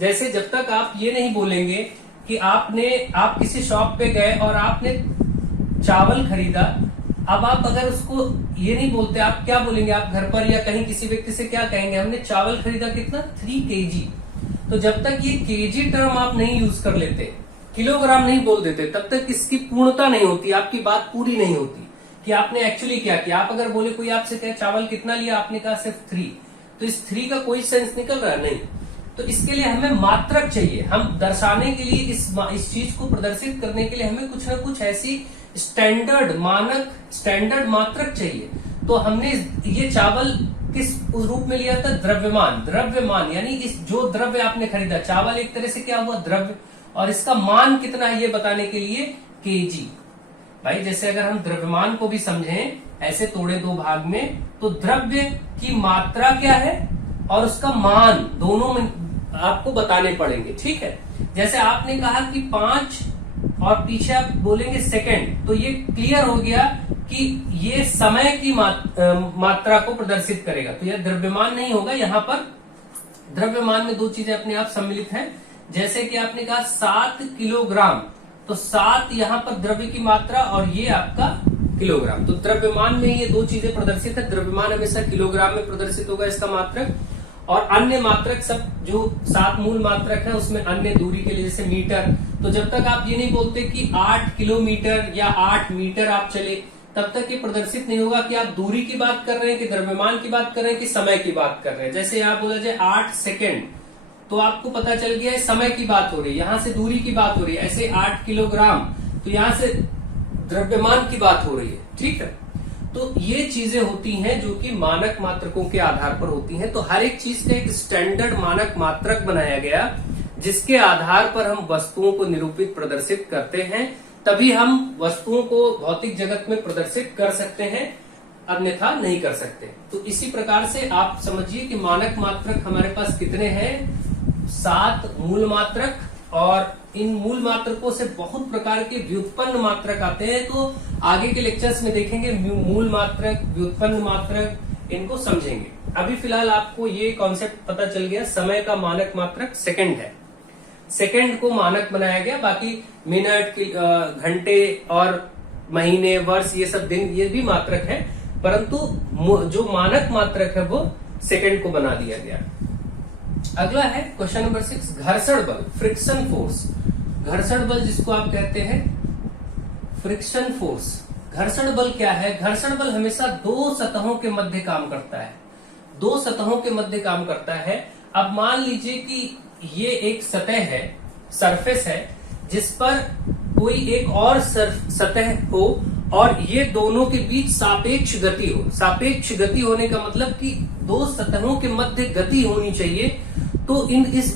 जैसे जब तक आप ये नहीं बोलेंगे कि आप किसी शॉप पे गए और आपने चावल खरीदा, अब आप अगर उसको ये नहीं बोलते, आप क्या बोलेंगे, आप घर पर या कहीं किसी व्यक्ति से क्या कहेंगे, हमने चावल खरीदा कितना, 3 kg। तो जब तक ये केजी टर्म आप नहीं यूज कर लेते, किलोग्राम नहीं बोल देते, तब तक इसकी पूर्णता नहीं होती, आपकी बात पूरी नहीं होती कि आपने एक्चुअली क्या किया। आप अगर बोले, कोई आपसे कहे चावल कितना लिया, आपने कहा सिर्फ 3, तो इस 3 का कोई सेंस निकल रहा है नहीं। तो इसके लिए हमें मात्रक चाहिए, हम दर्शाने के लिए इस चीज को प्रदर्शित करने के लिए हमें कुछ ना कुछ ऐसी स्टैंडर्ड मात्रक चाहिए। तो हमने ये चावल किस रूप में लिया था, द्रव्यमान, यानी इस जो द्रव्य आपने खरीदा, चावल एक तरह से क्या हुआ, द्रव्य, और इसका मान कितना है ये बताने के लिए केजी। भाई जैसे अगर हम द्रव्यमान को भी समझें, ऐसे तोड़े 2 भाग में, तो द्रव्य की मात्रा क्या है और उसका मान दोनों में आपको बताने पड़ेंगे, ठीक है। जैसे आपने कहा कि 5 और पीछे आप बोलेंगे सेकंड, तो ये क्लियर हो गया कि ये समय की मात्रा को प्रदर्शित करेगा। तो यह द्रव्यमान नहीं होगा। यहाँ पर द्रव्यमान में 2 चीजें अपने आप सम्मिलित हैं। जैसे कि आपने कहा 7 किलोग्राम, तो 7 यहाँ पर द्रव्य की मात्रा और ये आपका किलोग्राम। तो द्रव्यमान में ये 2 चीजें प्रदर्शित है। द्रव्यमान हमेशा किलोग्राम में प्रदर्शित होगा इसका मात्रक, और अन्य मात्रक सब जो 7 मूल मात्रक है उसमें अन्य दूरी के लिए, जैसे मीटर। तो जब तक आप ये नहीं बोलते कि 8 किलोमीटर या 8 मीटर आप चले, तब तक ये प्रदर्शित नहीं होगा कि आप दूरी की बात कर रहे हैं, कि द्रव्यमान की बात कर रहे हैं, कि समय की बात कर रहे हैं। जैसे यहाँ बोला जाए 8 सेकेंड, तो आपको पता चल गया समय की बात हो रही है, यहां से दूरी की बात हो रही है। ऐसे 8 किलोग्राम, तो यहां से द्रव्यमान की बात हो रही है, ठीक है। तो ये चीजें होती हैं जो कि मानक मात्रकों के आधार पर होती हैं। तो हर एक चीज का एक स्टैंडर्ड मानक मात्रक बनाया गया, जिसके आधार पर हम वस्तुओं को निरूपित प्रदर्शित करते हैं। तभी हम वस्तुओं को भौतिक जगत में प्रदर्शित कर सकते हैं, अन्यथा नहीं कर सकते। तो इसी प्रकार से आप समझिए कि मानक मात्रक हमारे पास कितने हैं, 7 मूल मात्रक, और इन मूल मात्रकों से बहुत प्रकार के व्युत्पन्न मात्रक आते हैं। तो आगे के लेक्चर्स में देखेंगे मूल मात्रक, व्युत्पन्न मात्रक, इनको समझेंगे। अभी फिलहाल आपको ये कॉन्सेप्ट पता चल गया, समय का मानक मात्रक सेकंड है, सेकंड को मानक बनाया गया। बाकी मिनट, घंटे और महीने, वर्ष, ये सब दिन, ये भी मात्रक है, परंतु जो मानक मात्रक है वो सेकंड को बना दिया गया। अगला है क्वेश्चन नंबर 6, घर्षण बल, फ्रिक्शन फोर्स। घर्षण बल जिसको आप कहते हैं फ्रिक्शन फोर्स। घर्षण बल क्या है? घर्षण बल हमेशा दो सतहों के मध्य काम करता है, दो सतहों के मध्य काम करता है। अब मान लीजिए कि ये एक सतह है, सरफेस है, जिस पर कोई एक और सतह हो और ये दोनों के बीच सापेक्ष गति हो। सापेक्ष गति होने का मतलब कि दो सतहों के मध्य गति होनी चाहिए। तो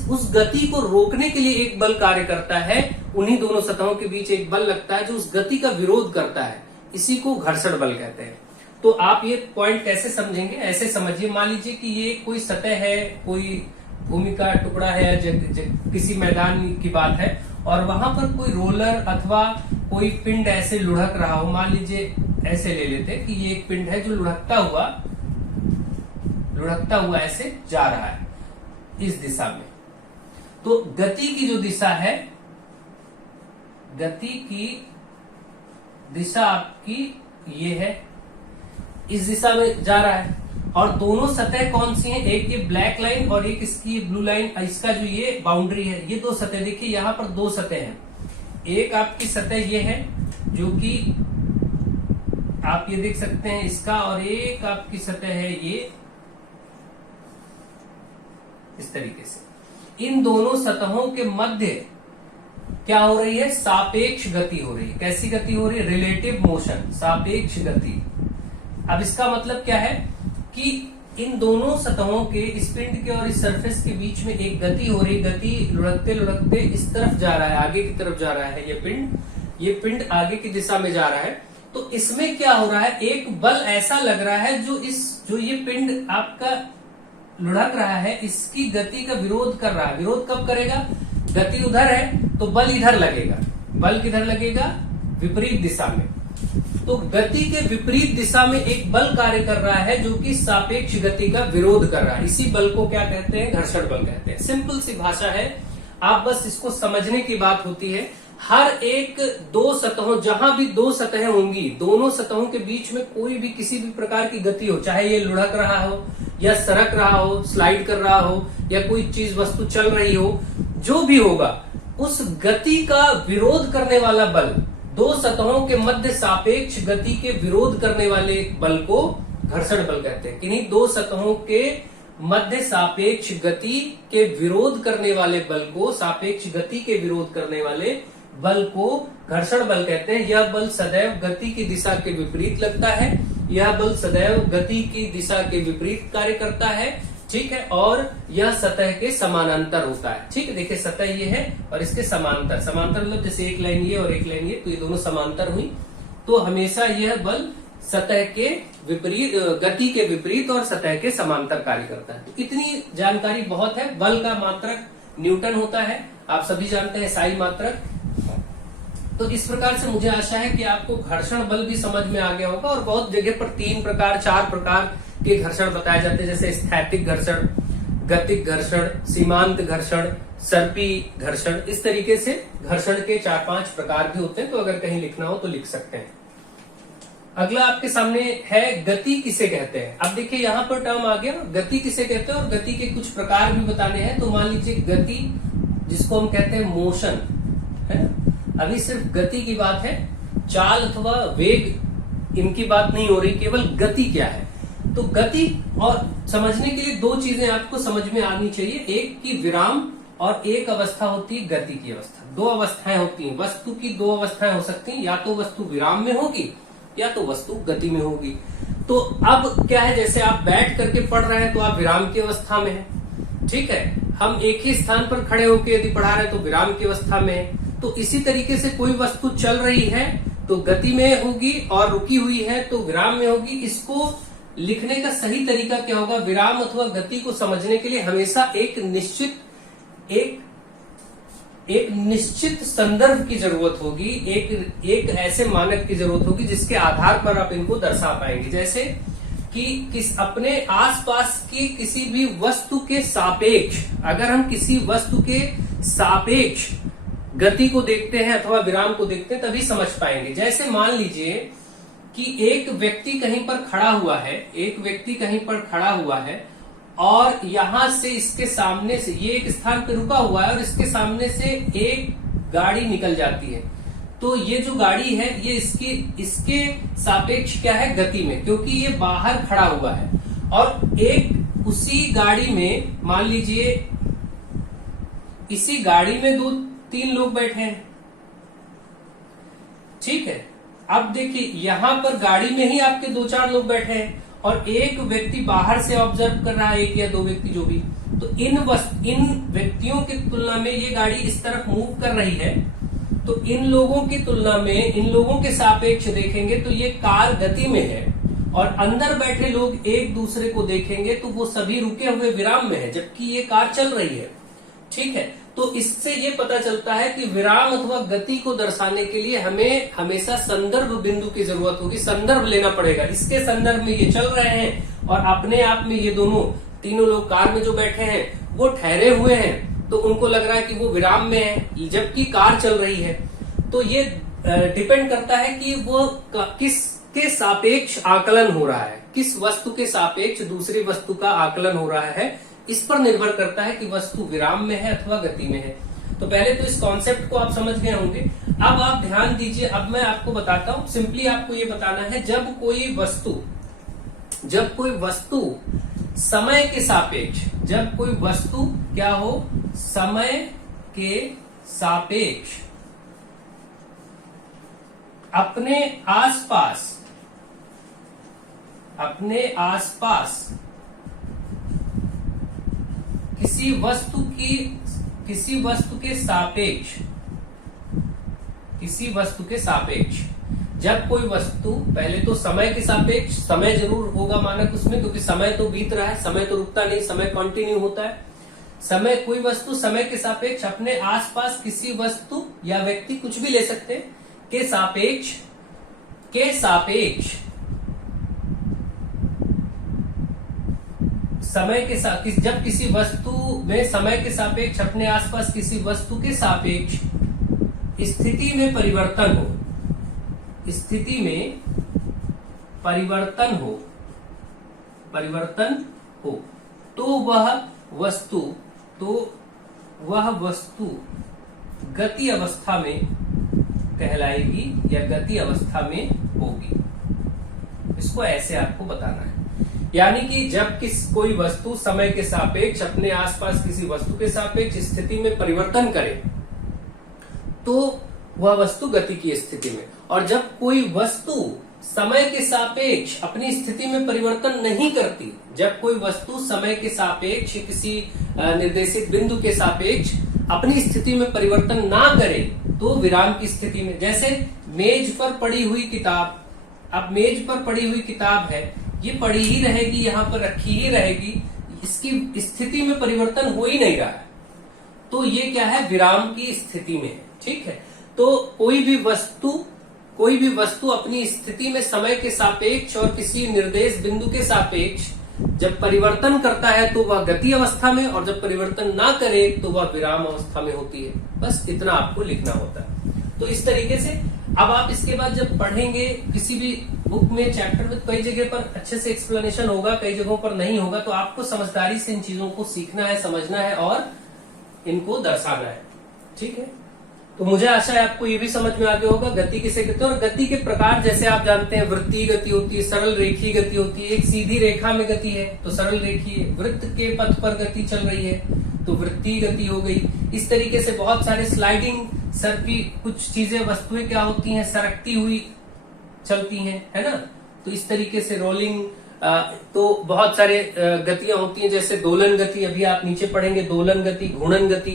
उस गति को रोकने के लिए एक बल कार्य करता है, उन्हीं दोनों सतहों के बीच एक बल लगता है जो उस गति का विरोध करता है, इसी को घर्षण बल कहते हैं। तो आप ये पॉइंट कैसे समझेंगे? ऐसे समझिए, मान लीजिए कि ये कोई सतह है, कोई भूमि का टुकड़ा है, किसी मैदान की बात है, और वहां पर कोई रोलर अथवा कोई पिंड ऐसे लुढ़क रहा हो। मान लीजिए ऐसे ले लेते कि ये एक पिंड है जो लुढ़कता हुआ ऐसे जा रहा है इस दिशा में। तो गति की जो दिशा है, गति की दिशा आपकी ये है, इस दिशा में जा रहा है। और दोनों सतह कौन सी हैं? एक ये ब्लैक लाइन और एक इसकी ब्लू लाइन, इसका जो ये बाउंड्री है, ये दो सतह। देखिए यहां पर दो सतह हैं, एक आपकी सतह ये है जो कि आप ये देख सकते हैं इसका, और एक आपकी सतह है ये इस तरीके से। इन दोनों सतहों के मध्य क्या हो रही है? सापेक्ष गति हो रही है। कैसी गति हो रही है? रिलेटिव मोशन, सापेक्ष गति। अब इसका मतलब क्या है कि इन दोनों सतहों के, इस पिंड के और इस सरफेस के बीच में एक गति हो रही। गति लुढ़कते लुढ़कते इस तरफ जा रहा है, आगे की तरफ जा रहा है ये पिंड आगे की दिशा में जा रहा है। तो इसमें क्या हो रहा है? एक बल ऐसा लग रहा है जो ये पिंड आपका लुढ़क रहा है, इसकी गति का विरोध कर रहा है। विरोध कब करेगा? गति उधर है तो बल इधर लगेगा। बल किधर लगेगा? विपरीत दिशा में। तो गति के विपरीत दिशा में एक बल कार्य कर रहा है जो कि सापेक्ष गति का विरोध कर रहा है। इसी बल को क्या कहते हैं? घर्षण बल कहते हैं। सिंपल सी भाषा है, आप बस इसको समझने की बात होती है। हर एक दो सतहों, जहां भी दो सतहें होंगी, दोनों सतहों के बीच में कोई भी किसी भी प्रकार की गति हो, चाहे ये लुढ़क रहा हो या सरक रहा हो, स्लाइड कर रहा हो, या कोई चीज वस्तु चल रही हो, जो भी होगा, उस गति का विरोध करने वाला बल, दो सतहों के मध्य सापेक्ष गति के विरोध करने वाले बल को घर्षण बल कहते हैं। किन्हीं दो सतहों के मध्य सापेक्ष गति के विरोध करने वाले बल को, सापेक्ष गति के विरोध करने वाले बल को घर्षण बल कहते हैं। यह बल सदैव गति की दिशा के विपरीत लगता है, यह बल सदैव गति की दिशा के विपरीत कार्य करता है, ठीक है, और यह सतह के समानांतर होता है। ठीक है, देखिए सतह ये है और इसके समांतर, समांतर मतलब जैसे एक लाइन ये और एक लाइन ये, तो ये दोनों समांतर हुई, तो हमेशा यह बल सतह के विपरीत, गति के विपरीत और सतह के समांतर कार्य करता है। तो इतनी जानकारी बहुत है। बल का मात्रक न्यूटन होता है, आप सभी जानते हैं, साई मात्रक। तो इस प्रकार से मुझे आशा है कि आपको घर्षण बल भी समझ में आ गया होगा। और बहुत जगह पर 3 प्रकार 4 प्रकार के घर्षण बताए जाते हैं, जैसे स्थैतिक घर्षण, गतिक घर्षण, सीमांत घर्षण, सर्पी घर्षण। इस तरीके से घर्षण के 4-5 प्रकार भी होते हैं, तो अगर कहीं लिखना हो तो लिख सकते हैं। अगला आपके सामने है गति किसे कहते हैं। अब देखिए यहाँ पर टर्म आ गया, गति किसे कहते हैं, और गति के कुछ प्रकार भी बताने हैं। तो मान लीजिए गति, जिसको हम कहते हैं मोशन, है, अभी सिर्फ गति की बात है, चाल अथवा वेग इनकी बात नहीं हो रही, केवल गति क्या है। तो गति और समझने के लिए 2 चीजें आपको समझ में आनी चाहिए, एक की विराम और एक अवस्था होती है गति की अवस्था। 2 अवस्थाएं होती हैं, वस्तु की 2 अवस्थाएं हो सकती हैं, या तो वस्तु विराम में होगी या तो वस्तु गति में होगी। तो अब क्या है, जैसे आप बैठ करके पढ़ रहे हैं तो आप विराम की अवस्था में हैं, ठीक है। हम एक ही स्थान पर खड़े होकर यदि पढ़ा रहे हैं तो विराम की अवस्था में है। तो इसी तरीके से कोई वस्तु चल रही है तो गति में होगी और रुकी हुई है तो विराम में होगी। इसको लिखने का सही तरीका क्या होगा? विराम अथवा गति को समझने के लिए हमेशा एक निश्चित संदर्भ की जरूरत होगी, एक ऐसे मानक की जरूरत होगी जिसके आधार पर आप इनको दर्शा पाएंगे। जैसे कि अपने आसपास की किसी भी वस्तु के सापेक्ष, अगर हम किसी वस्तु के सापेक्ष गति को देखते हैं अथवा विराम को देखते हैं तभी समझ पाएंगे। जैसे मान लीजिए कि एक व्यक्ति कहीं पर खड़ा हुआ है और यहां से इसके सामने से ये एक स्थान पर रुका हुआ है और इसके सामने से एक गाड़ी निकल जाती है। तो ये जो गाड़ी है ये इसके सापेक्ष क्या है? गति में, क्योंकि ये बाहर खड़ा हुआ है। और एक उसी गाड़ी में मान लीजिए इसी गाड़ी में 2-3 लोग बैठे हैं, ठीक है। अब देखिए यहां पर गाड़ी में ही आपके 2-4 लोग बैठे हैं और एक व्यक्ति बाहर से ऑब्जर्व कर रहा है, 1 या 2 व्यक्ति जो भी। तो इन व्यक्तियों की तुलना में ये गाड़ी इस तरफ मूव कर रही है, तो इन लोगों की तुलना में, इन लोगों के सापेक्ष देखेंगे तो ये कार गति में है और अंदर बैठे लोग एक दूसरे को देखेंगे तो वो सभी रुके हुए विराम में है, जबकि ये कार चल रही है, ठीक है। तो इससे ये पता चलता है कि विराम अथवा गति को दर्शाने के लिए हमें हमेशा संदर्भ बिंदु की जरूरत होगी, संदर्भ लेना पड़ेगा। इसके संदर्भ में ये चल रहे हैं और अपने आप में ये तीनों लोग कार में जो बैठे हैं वो ठहरे हुए हैं, तो उनको लग रहा है कि वो विराम में है जबकि कार चल रही है। तो ये डिपेंड करता है कि वो किसके सापेक्ष आकलन हो रहा है, किस वस्तु के सापेक्ष दूसरी वस्तु का आकलन हो रहा है, इस पर निर्भर करता है कि वस्तु विराम में है अथवा गति में है। तो पहले तो इस कॉन्सेप्ट को आप समझ गए होंगे। अब आप ध्यान दीजिए, अब मैं आपको बताता हूं। सिंपली आपको ये बताना है, जब कोई वस्तु समय के सापेक्ष, जब कोई वस्तु क्या हो, समय के सापेक्ष अपने आसपास किसी वस्तु के सापेक्ष जब कोई वस्तु, पहले तो समय के सापेक्ष, समय जरूर होगा मानक उसमें, क्योंकि समय तो बीत रहा है, समय तो रुकता नहीं, समय कंटिन्यू होता है। कोई वस्तु समय के सापेक्ष अपने आसपास किसी वस्तु या व्यक्ति, कुछ भी ले सकते हैं, के सापेक्ष समय के साथ, जब किसी वस्तु में समय के सापेक्ष अपने आसपास किसी वस्तु के सापेक्ष स्थिति में परिवर्तन हो तो वह वस्तु गति अवस्था में कहलाएगी या गति अवस्था में होगी। इसको ऐसे आपको बताना है, यानी कि जब कोई वस्तु समय के सापेक्ष अपने आसपास किसी वस्तु के सापेक्ष स्थिति में परिवर्तन करे तो वह वस्तु गति की स्थिति में, और जब कोई वस्तु समय के सापेक्ष अपनी स्थिति में परिवर्तन नहीं करती, जब कोई वस्तु समय के सापेक्ष किसी निर्देशित बिंदु के सापेक्ष अपनी स्थिति में परिवर्तन ना करे तो विराम की स्थिति में। जैसे मेज पर पड़ी हुई किताब, अब मेज पर पड़ी हुई किताब है, ये पड़ी ही रहेगी, यहाँ पर रखी ही रहेगी, इसकी स्थिति में परिवर्तन हो ही नहीं रहा है, तो ये क्या है, विराम की स्थिति में है, ठीक है। तो कोई भी वस्तु अपनी स्थिति में समय के सापेक्ष और किसी निर्देश बिंदु के सापेक्ष जब परिवर्तन करता है तो वह गति अवस्था में, और जब परिवर्तन ना करे तो वह विराम अवस्था में होती है। बस इतना आपको लिखना होता है। तो इस तरीके से अब आप इसके बाद जब पढ़ेंगे किसी भी बुक में चैप्टर में, कई जगह पर अच्छे से एक्सप्लेनेशन होगा, कई जगहों पर नहीं होगा, तो आपको समझदारी से इन चीजों को सीखना है, समझना है और इनको दर्शाना है, ठीक है। तो मुझे आशा है आपको ये भी समझ में आ गया होगा गति किसे कहते हैं। और गति के प्रकार जैसे आप जानते हैं, वृत्तीय गति होती है, सरल रेखीय गति होती है, एक सीधी रेखा में गति है तो सरल रेखीय, वृत्त के पथ पर गति चल रही है तो वृत्तीय गति हो गई। इस तरीके से बहुत सारे स्लाइडिंग सरकी कुछ चीजें, वस्तुएं क्या होती हैं, सरकती हुई चलती हैं, है ना। तो इस तरीके से रोलिंग, तो बहुत सारे गतियां होती हैं, जैसे दोलन गति, अभी आप नीचे पढ़ेंगे, दोलन गति, घूर्णन गति।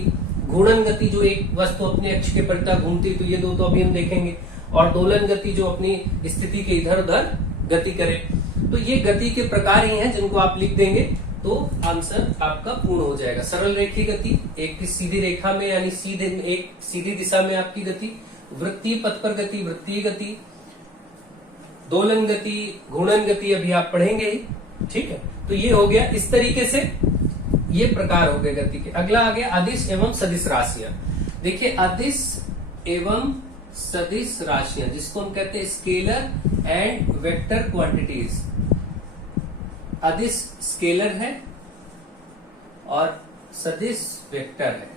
घूर्णन गति जो एक वस्तु अपने अक्ष के परितः घूमती, तो ये दो तो अभी हम देखेंगे, और दोलन गति जो अपनी स्थिति के इधर उधर गति करे। तो ये गति के प्रकार ही हैं जिनको आप लिख देंगे तो आंसर आपका पूर्ण हो जाएगा। सरल रेखीय गति, एक सीधी रेखा में यानी सीधे एक सीधी दिशा में आपकी गति, वृत्तीय पथ पर गति, वृत्तीय गति, दोलन गति, घूर्णन गति अभी आप पढ़ेंगे ही, ठीक है। तो ये हो गया, इस तरीके से ये प्रकार हो गए गति के। अगला आ गया अदिश एवं सदिश राशियां। देखिए अदिश एवं सदिश राशियां जिसको हम कहते हैं स्केलर एंड वेक्टर क्वांटिटीज। अदिश स्केलर है और सदिश वेक्टर है।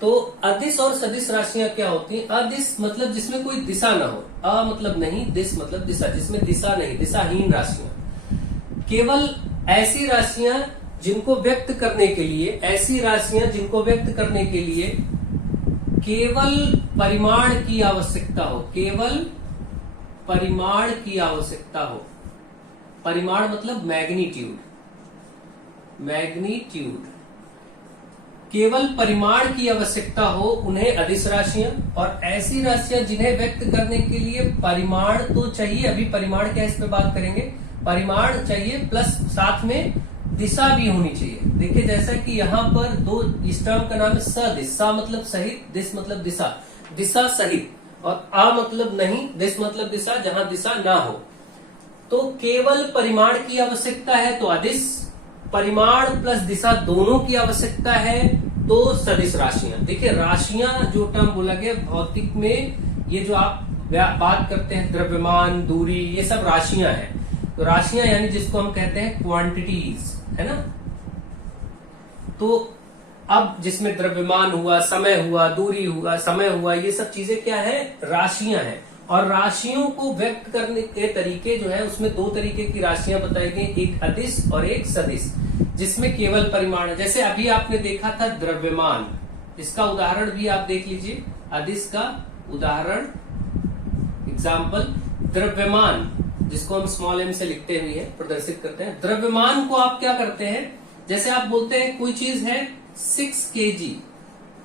तो अदिश और सदिश राशियां क्या होती हैं? अदिश मतलब जिसमें कोई दिशा ना हो, अ मतलब नहीं, दिश मतलब दिशा, जिसमें दिशा नहीं, दिशाहीन राशियां। केवल ऐसी राशियां जिनको व्यक्त करने के लिए, ऐसी राशियां जिनको व्यक्त करने के लिए केवल परिमाण की आवश्यकता हो, केवल परिमाण की आवश्यकता हो। परिमाण मतलब मैग्नीट्यूड, मैग्नीट्यूड, केवल परिमाण की आवश्यकता हो उन्हें अदिश राशियां, और ऐसी राशियां जिन्हें व्यक्त करने के लिए परिमाण तो चाहिए, अभी परिमाण क्या है इस पे बात करेंगे, परिमाण चाहिए प्लस साथ में दिशा भी होनी चाहिए। देखिए जैसा कि यहाँ पर दो, इस टर्म का नाम है सदिश, सा मतलब सहित, दिश मतलब दिशा, दिशा सहित, और आ मतलब नहीं, दिश मतलब दिशा, जहां दिशा ना हो। तो केवल परिमाण की आवश्यकता है तो अदिश, परिमाण प्लस दिशा दोनों की आवश्यकता है तो सदिश राशियां। देखिए राशियां जो टर्म बोला गया भौतिक में, ये जो आप बात करते हैं द्रव्यमान, दूरी, ये सब राशियां हैं। तो राशियां यानी जिसको हम कहते हैं क्वांटिटीज, है ना। तो अब जिसमें द्रव्यमान हुआ, समय हुआ, दूरी हुआ, समय हुआ, ये सब चीजें क्या है? राशियां हैं। और राशियों को व्यक्त करने के तरीके जो है उसमें दो तरीके की राशियां बताई गई, एक अदिश और एक सदिश, जिसमें केवल परिमाण है। जैसे अभी आपने देखा था द्रव्यमान, इसका उदाहरण भी आप देख लीजिए, अदिश का उदाहरण, एग्जाम्पल द्रव्यमान, जिसको हम स्मॉल एम से लिखते हुए प्रदर्शित करते हैं। द्रव्यमान को आप क्या करते हैं, जैसे आप बोलते हैं कोई चीज है 6 kg,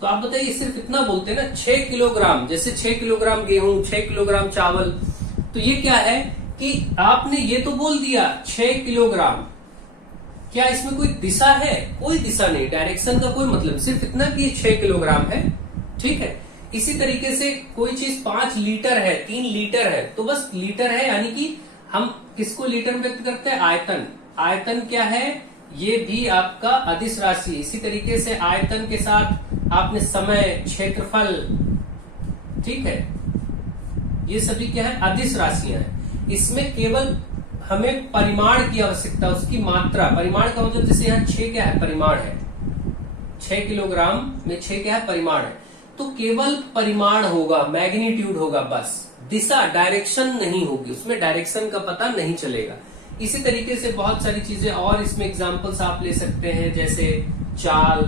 तो आप बताइए सिर्फ इतना बोलते हैं ना, 6 किलोग्राम, जैसे 6 किलोग्राम गेहूं, 6 किलोग्राम चावल, तो ये क्या है कि आपने ये तो बोल दिया 6 किलोग्राम, क्या इसमें कोई दिशा है? कोई दिशा नहीं, डायरेक्शन का कोई मतलब, सिर्फ इतना कि ये 6 किलोग्राम है, ठीक है। इसी तरीके से कोई चीज 5 लीटर है, 3 लीटर है, तो बस लीटर है, यानी कि हम किसको लीटर में व्यक्त करते हैं? आयतन। आयतन क्या है? ये भी आपका अदिश राशि। इसी तरीके से आयतन के साथ आपने समय, क्षेत्रफल, ठीक है, ये सभी क्या है? अदिश राशियां हैं। इसमें केवल हमें परिमाण की आवश्यकता, उसकी मात्रा, परिमाण का मतलब जैसे यहाँ 6 क्या है? परिमाण है, 6 किलोग्राम में 6 क्या है? परिमाण है। तो केवल परिमाण होगा, मैग्नीट्यूड होगा, बस दिशा, डायरेक्शन नहीं होगी, उसमें डायरेक्शन का पता नहीं चलेगा। इसी तरीके से बहुत सारी चीजें और इसमें एग्जांपल्स आप ले सकते हैं, जैसे चाल,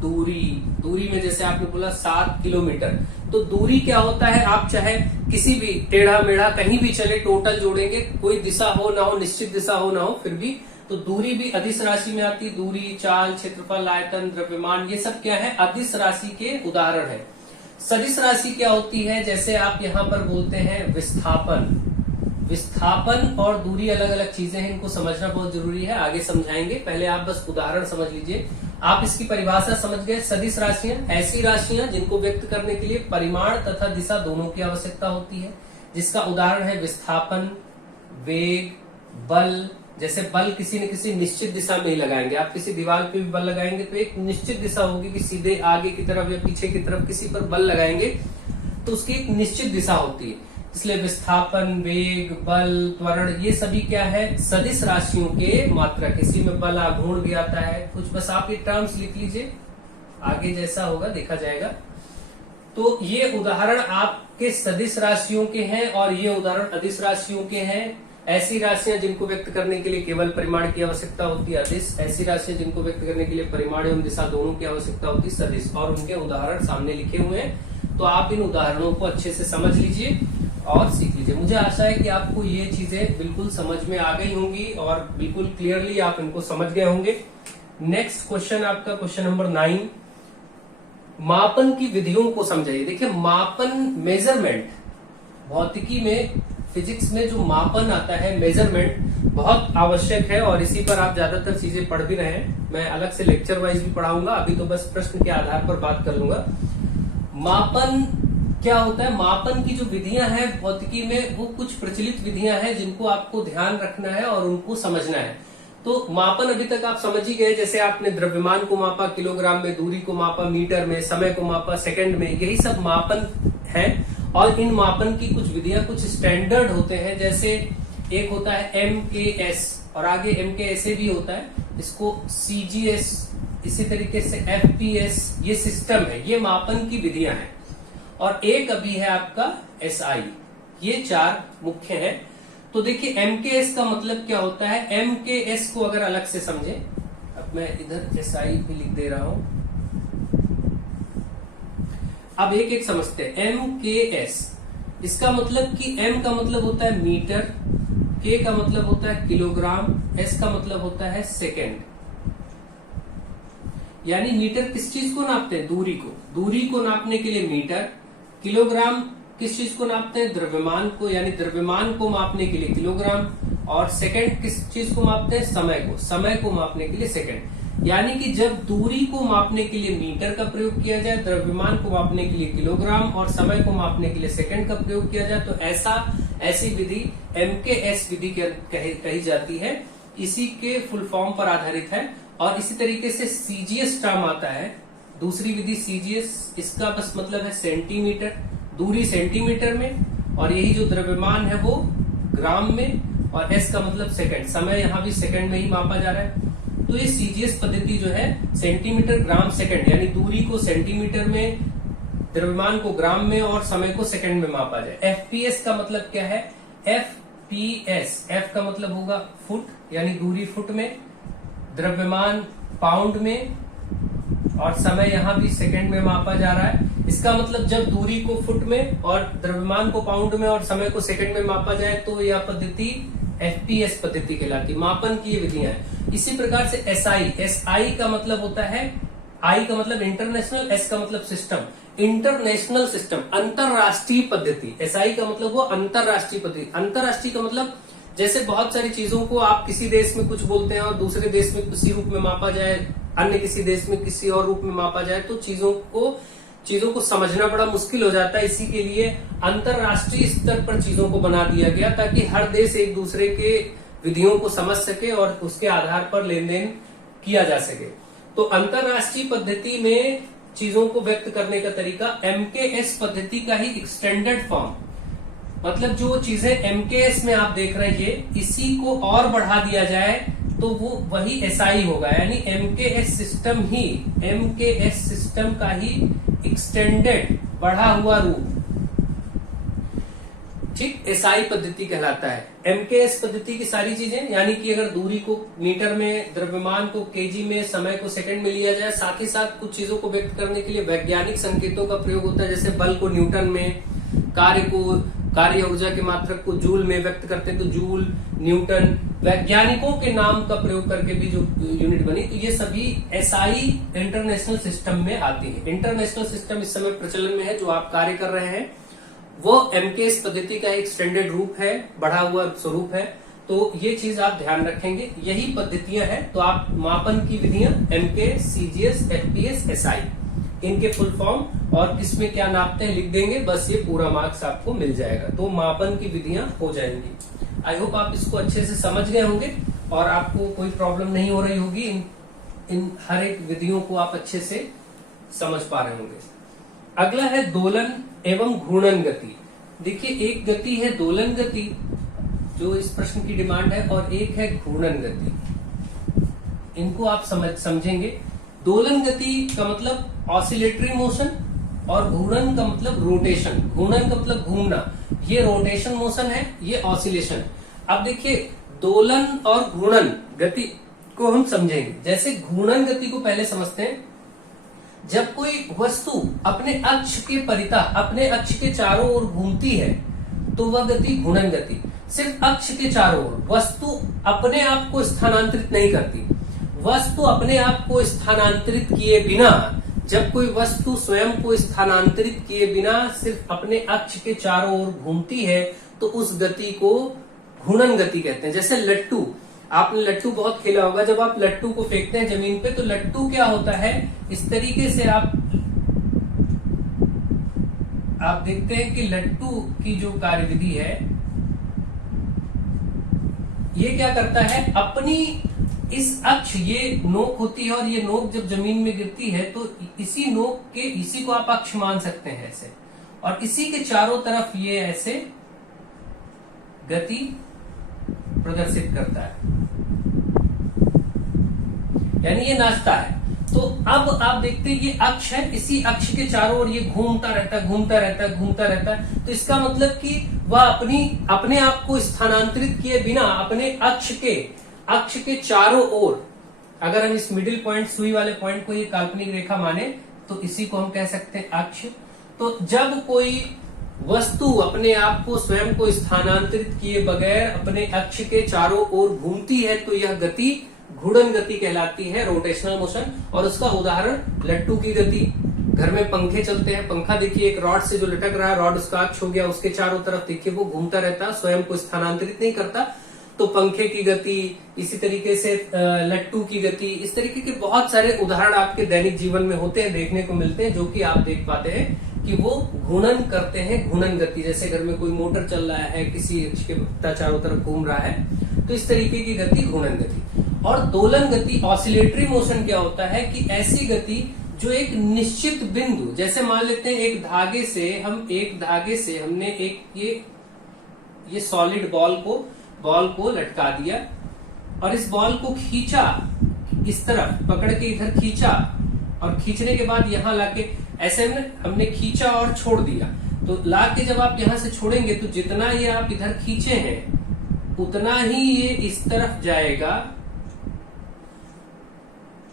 दूरी, दूरी में जैसे आपने बोला 7 किलोमीटर, तो दूरी क्या होता है? आप चाहे किसी भी टेढ़ा मेढ़ा कहीं भी चले, टोटल जोड़ेंगे, कोई दिशा हो ना हो, निश्चित दिशा हो ना हो, फिर भी तो दूरी भी अदिश राशि में आती है। दूरी, चाल, क्षेत्रफल, आयतन, द्रव्यमान, ये सब क्या है? अदिश राशि के उदाहरण है। सदिश राशि क्या होती है? जैसे आप यहाँ पर बोलते हैं विस्थापन। विस्थापन और दूरी अलग अलग चीजें हैं, इनको समझना बहुत जरूरी है, आगे समझाएंगे, पहले आप बस उदाहरण समझ लीजिए। आप इसकी परिभाषा समझ गए। सदिश राशियां ऐसी राशियां जिनको व्यक्त करने के लिए परिमाण तथा दिशा दोनों की आवश्यकता होती है, जिसका उदाहरण है विस्थापन, वेग, बल। जैसे बल किसी न किसी निश्चित दिशा में ही लगाएंगे, आप किसी दीवार पे भी बल लगाएंगे तो एक निश्चित दिशा होगी कि सीधे आगे की तरफ या पीछे की तरफ किसी पर बल लगाएंगे तो उसकी एक निश्चित दिशा होती है। इसलिए विस्थापन, वेग, बल, त्वरण, ये सभी क्या है? सदिश राशियों के मात्रक। किसी में बल आघूर्ण भी आता है कुछ, बस आप ये टर्म्स लिख लीजिए, आगे जैसा होगा देखा जाएगा। तो ये उदाहरण आपके सदिश राशियों के हैं और ये उदाहरण अदिश राशियों के हैं। ऐसी राशियां जिनको व्यक्त करने के लिए केवल परिमाण की आवश्यकता होती है अदिश, ऐसी राशियां जिनको व्यक्त करने के लिए परिमाण एवं दिशा दोनों की आवश्यकता होती है सदिश, और उनके उदाहरण सामने लिखे हुए हैं। तो आप इन उदाहरणों को अच्छे से समझ लीजिए और सीख लीजिए। मुझे आशा है कि आपको ये चीजें बिल्कुल समझ में आ गई होंगी और बिल्कुल क्लियरली आप इनको समझ गए होंगे। नेक्स्ट क्वेश्चन आपका क्वेश्चन नंबर 9, मापन की विधियों को समझाइए। देखिए मापन, मेजरमेंट, भौतिकी में, फिजिक्स में जो मापन आता है, मेजरमेंट, बहुत आवश्यक है और इसी पर आप ज्यादातर चीजें पढ़ भी रहे हैं। मैं अलग से लेक्चर वाइज भी पढ़ाऊंगा, अभी तो बस प्रश्न के आधार पर बात कर लूंगा। मापन क्या होता है? मापन की जो विधियां हैं भौतिकी में, वो कुछ प्रचलित विधियां हैं जिनको आपको ध्यान रखना है और उनको समझना है। तो मापन अभी तक आप समझ ही गए, जैसे आपने द्रव्यमान को मापा किलोग्राम में, दूरी को मापा मीटर में, समय को मापा सेकंड में, यही सब मापन है। और इन मापन की कुछ विधियां, कुछ स्टैंडर्ड होते हैं, जैसे एक होता है MKS और आगे MKSA भी होता है, इसको CGS, इसी तरीके से FPS, ये सिस्टम है, ये मापन की विधियां हैं। और एक अभी है आपका SI, ये 4 मुख्य है। तो देखिए MKS का मतलब क्या होता है? MKS को अगर अलग से समझे, अब मैं इधर SI भी लिख दे रहा हूं, अब एक एक समझते हैं। MKS, इसका मतलब कि M का मतलब होता है मीटर, K का मतलब होता है किलोग्राम, S का मतलब होता है सेकेंड। यानी मीटर किस चीज को नापते हैं? दूरी को। दूरी को नापने के लिए मीटर। किलोग्राम किस चीज को नापते हैं? द्रव्यमान को, यानी द्रव्यमान को मापने के लिए किलोग्राम। और सेकंड किस चीज को मापते हैं? समय को। समय को मापने के लिए सेकंड। यानी कि जब दूरी को मापने के लिए मीटर का प्रयोग किया जाए, द्रव्यमान को मापने के लिए किलोग्राम और समय को मापने के लिए सेकंड का प्रयोग किया जाए, तो ऐसी विधि MKS विधि कही जाती है। इसी के फुल फॉर्म पर आधारित है। और इसी तरीके से CGS टर्म आता है, दूसरी विधि CGS, इसका बस मतलब है सेंटीमीटर, दूरी सेंटीमीटर में, और यही जो द्रव्यमान है वो ग्राम में, और S का मतलब सेकंड, समय यहां भी सेकंड में ही मापा जा रहा है। तो ये CGS पद्धति जो है सेंटीमीटर ग्राम सेकंड, यानी दूरी को सेंटीमीटर में, द्रव्यमान को ग्राम में और समय को सेकंड में मापा जाए। FPS का मतलब क्या है? FPS, F का मतलब होगा फुट, यानी दूरी फुट में, द्रव्यमान पाउंड में, और समय यहां भी सेकंड में मापा जा रहा है। इसका मतलब जब दूरी को फुट में और द्रव्यमान को पाउंड में और समय को सेकंड में मापा जाए तो यह पद्धति FPS पद्धति कहलाती है। मापन की ये विधियां हैं। इसी प्रकार से SI का मतलब होता है, I का मतलब इंटरनेशनल, S का मतलब सिस्टम। इंटरनेशनल सिस्टम, अंतरराष्ट्रीय पद्धति। SI का मतलब वो अंतरराष्ट्रीय पद्धति। अंतरराष्ट्रीय का मतलब जैसे बहुत सारी चीजों को आप किसी देश में कुछ बोलते हैं और दूसरे देश में किसी रूप में मापा जाए, अन्य किसी देश में किसी और रूप में मापा जाए, तो चीजों को समझना बड़ा मुश्किल हो जाता है। इसी के लिए अंतरराष्ट्रीय स्तर पर चीजों को बना दिया गया, ताकि हर देश एक दूसरे के विधियों को समझ सके और उसके आधार पर लेन देन किया जा सके। तो अंतरराष्ट्रीय पद्धति में चीजों को व्यक्त करने का तरीका MKS पद्धति का ही एक्सटेंडेड फॉर्म, मतलब जो चीजें MKS में आप देख रहे हैं, इसी को और बढ़ा दिया जाए तो वो वही SI होगा। यानी MKS सिस्टम का ही एक्सटेंडेड, बढ़ा हुआ रूप, ठीक, SI पद्धति कहलाता है। MKS पद्धति की सारी चीजें, यानी कि अगर दूरी को मीटर में, द्रव्यमान को केजी में, समय को सेकंड में लिया जाए, साथ ही साथ कुछ चीजों को व्यक्त करने के लिए वैज्ञानिक संकेतों का प्रयोग होता है। जैसे बल को न्यूटन में, कार्य ऊर्जा के मात्रक को जूल में व्यक्त करते हैं, तो जूल, न्यूटन, वैज्ञानिकों के नाम का प्रयोग करके भी जो यूनिट बनी, तो ये सभी SI इंटरनेशनल सिस्टम में आती है। इंटरनेशनल सिस्टम इस समय प्रचलन में है, जो आप कार्य कर रहे हैं वो MKS पद्धति का एक स्टैंडर्ड रूप है, बढ़ा हुआ स्वरूप है। तो ये चीज आप ध्यान रखेंगे, यही पद्धतियां हैं। तो आप मापन की विधियां MKS, CGS, FPS, SI, इनके फुल फॉर्म और किसमें क्या नापते हैं लिख देंगे, बस ये पूरा मार्क्स आपको मिल जाएगा। तो मापन की विधियां हो जाएंगी। आई होप आप इसको अच्छे से समझ गए होंगे और आपको कोई प्रॉब्लम नहीं हो रही होगी। इन हर एक विधियों को आप अच्छे से समझ पा रहे होंगे। अगला है दोलन एवं घूर्णन गति। देखिए एक गति है दोलन गति, जो इस प्रश्न की डिमांड है, और एक है घूर्णन गति। इनको आप समझेंगे। दोलन गति का मतलब ऑसिलेटरी मोशन और घूर्णन का मतलब रोटेशन। घूर्णन का मतलब घूमना, ये रोटेशन मोशन है, ये ऑसिलेशन। अब देखिए दोलन और घूर्णन गति को हम समझेंगे। जैसे घूर्णन गति को पहले समझते हैं। जब कोई वस्तु अपने अक्ष के परितः, अपने अक्ष के चारों ओर घूमती है, तो वह गति घूर्णन गति। सिर्फ अक्ष के चारों ओर, वस्तु अपने आप को स्थानांतरित नहीं करती। वस्तु अपने आप को स्थानांतरित किए बिना जब कोई वस्तु स्वयं को स्थानांतरित किए बिना सिर्फ अपने अक्ष के चारों ओर घूमती है तो उस गति को घूर्णन गति कहते हैं। जैसे लट्टू, आपने लट्टू बहुत खेला होगा। जब आप लट्टू को फेंकते हैं जमीन पे तो लट्टू क्या होता है, इस तरीके से आप देखते हैं कि लट्टू की जो कार्यविधि है ये क्या करता है, अपनी इस अक्ष, ये नोक होती है और ये नोक जब जमीन में गिरती है तो इसी नोक के, इसी को आप अक्ष मान सकते हैं ऐसे, और इसी के चारों तरफ ये ऐसे गति प्रदर्शित करता है, यानी ये नाचता है। तो अब आप देखते हैं ये अक्ष है, इसी अक्ष के चारों ओर ये घूमता रहता है, घूमता रहता है, घूमता रहता है। तो इसका मतलब कि वह अपने आप को स्थानांतरित किए बिना अपने अक्ष के चारों ओर, अगर हम इस मिडिल पॉइंट, सुई वाले पॉइंट को ये काल्पनिक रेखा माने तो इसी को हम कह सकते हैं अक्ष। तो जब कोई वस्तु अपने आप को, स्वयं को स्थानांतरित किए बगैर अपने अक्ष के चारों ओर घूमती है तो यह गति घूर्णन गति कहलाती है, रोटेशनल मोशन। और उसका उदाहरण लट्टू की गति। घर में पंखे चलते हैं, पंखा देखिए एक रॉड से जो लटक रहा है, रॉड उसका अक्ष हो गया, उसके चारों तरफ देखिए वो घूमता रहता है, स्वयं को स्थानांतरित नहीं करता। तो पंखे की गति, इसी तरीके से लट्टू की गति, इस तरीके के बहुत सारे उदाहरण आपके दैनिक जीवन में होते हैं, देखने को मिलते हैं, जो कि आप देख पाते हैं कि वो घूर्णन करते हैं, घूर्णन गति। जैसे घर में कोई मोटर चल रहा है, किसी अक्ष के वक्ता चारों तरफ घूम रहा है, तो इस तरीके की गति घूर्णन गति। और दोलन गति, ऑसिलेटरी मोशन क्या होता है कि ऐसी गति जो एक निश्चित बिंदु, जैसे मान लेते हैं एक धागे से हमने एक ये सॉलिड बॉल को लटका दिया और इस बॉल को खींचा, इस तरफ पकड़ के इधर खींचा, और खींचने के बाद यहां लाके ऐसे हमने खींचा और छोड़ दिया। तो लाके जब आप यहां से छोड़ेंगे तो जितना ये आप इधर खींचे हैं उतना ही ये इस तरफ जाएगा,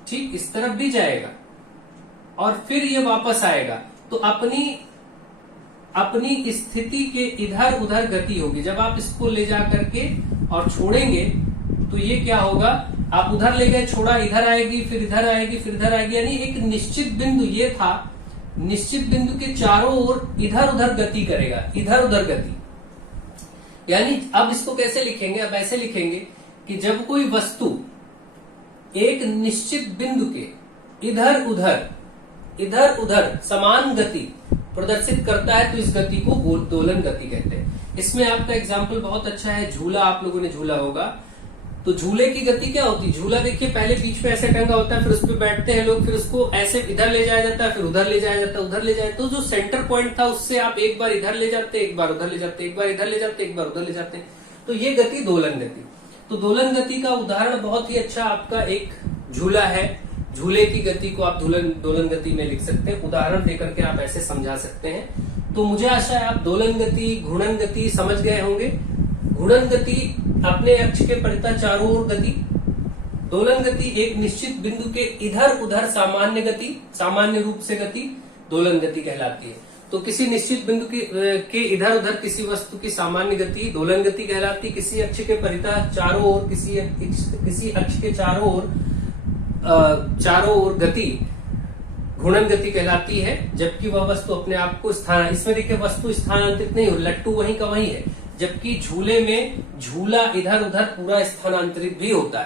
ठीक इस तरफ भी जाएगा, और फिर ये वापस आएगा। तो अपनी स्थिति के इधर उधर गति होगी। जब आप इसको ले जा करके और छोड़ेंगे तो ये क्या होगा, आप उधर ले गए, छोड़ा, इधर आएगी, फिर इधर आएगी, फिर इधर आएगी, यानी एक निश्चित बिंदु, ये था निश्चित बिंदु के चारों ओर इधर उधर गति करेगा, इधर उधर गति। यानी अब इसको कैसे लिखेंगे, अब ऐसे लिखेंगे कि जब कोई वस्तु एक निश्चित बिंदु के इधर उधर समान गति प्रदर्शित करता है तो इस गति को दोलन गति कहते हैं। इसमें आपका एग्जाम्पल बहुत अच्छा है, झूला, आप लोगों ने झूला होगा। तो झूले की गति क्या होती है, झूला देखिए पहले बीच में ऐसे टंगा होता है, फिर उस पर बैठते हैं लोग, फिर उसको ऐसे इधर ले जाया जाता है, फिर उधर ले जाया जाता है, उधर ले जाए, तो जो सेंटर पॉइंट था उससे आप एक बार इधर ले जाते, एक बार उधर ले जाते, एक बार इधर ले जाते, एक बार उधर ले जाते हैं, तो ये गति दोलन गति। तो दोलन गति का उदाहरण बहुत ही अच्छा आपका एक झूला है। झूले की गति को आप दोलन गति में लिख सकते हैं, उदाहरण देकर के आप ऐसे समझा सकते हैं। तो मुझे आशा है आप दोलन गति, घूर्णन गति समझ गए होंगे। घूर्णन गति अपने अक्ष के परितः चारों ओर गति, दोलन गति एक निश्चित बिंदु के इधर उधर सामान्य गति, सामान्य रूप से गति दोलन गति कहलाती है। तो किसी निश्चित बिंदु के इधर उधर किसी वस्तु की सामान्य गति दोलन गति कहलाती है। किसी अक्ष के परितः चारों ओर, किसी अक्ष के चारों ओर गति घूर्णन गति कहलाती है। जबकि वह वस्तु अपने आप को इसमें देखिए वस्तु स्थानांतरित नहीं हो, लट्टू वहीं का वहीं है, जबकि झूले में झूला इधर उधर पूरा स्थानांतरित भी होता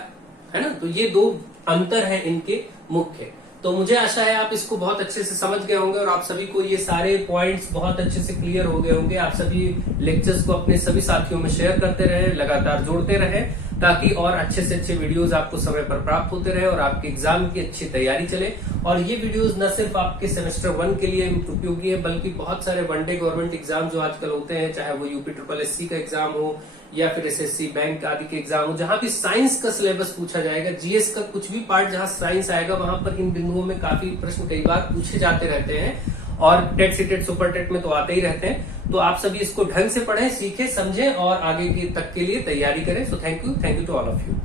है ना। तो ये दो अंतर है इनके मुख्य। तो मुझे आशा है आप इसको बहुत अच्छे से समझ गए होंगे और आप सभी को ये सारे पॉइंट्स बहुत अच्छे से क्लियर हो गए होंगे। आप सभी लेक्चर्स को अपने सभी साथियों में शेयर करते रहे, लगातार जोड़ते रहे, ताकि और अच्छे से अच्छे वीडियोस आपको समय पर प्राप्त होते रहे और आपके एग्जाम की अच्छी तैयारी चले। और ये वीडियोस न सिर्फ आपके सेमेस्टर 1 के लिए उपयोगी है, बल्कि बहुत सारे वनडे गवर्नमेंट एग्जाम जो आजकल होते हैं, चाहे वो UPSSC का एग्जाम हो या फिर SSC बैंक आदि के एग्जाम हो, जहां भी साइंस का सिलेबस पूछा जाएगा, GS का कुछ भी पार्ट जहां साइंस आएगा, वहां पर इन बिंदुओं में काफी प्रश्न कई बार पूछे जाते रहते हैं और टेट सीटेट सुपर टेट में तो आते ही रहते हैं। तो आप सभी इसको ढंग से पढ़ें, सीखें, समझें और आगे तक के लिए तैयारी करें। So thank you to all of you.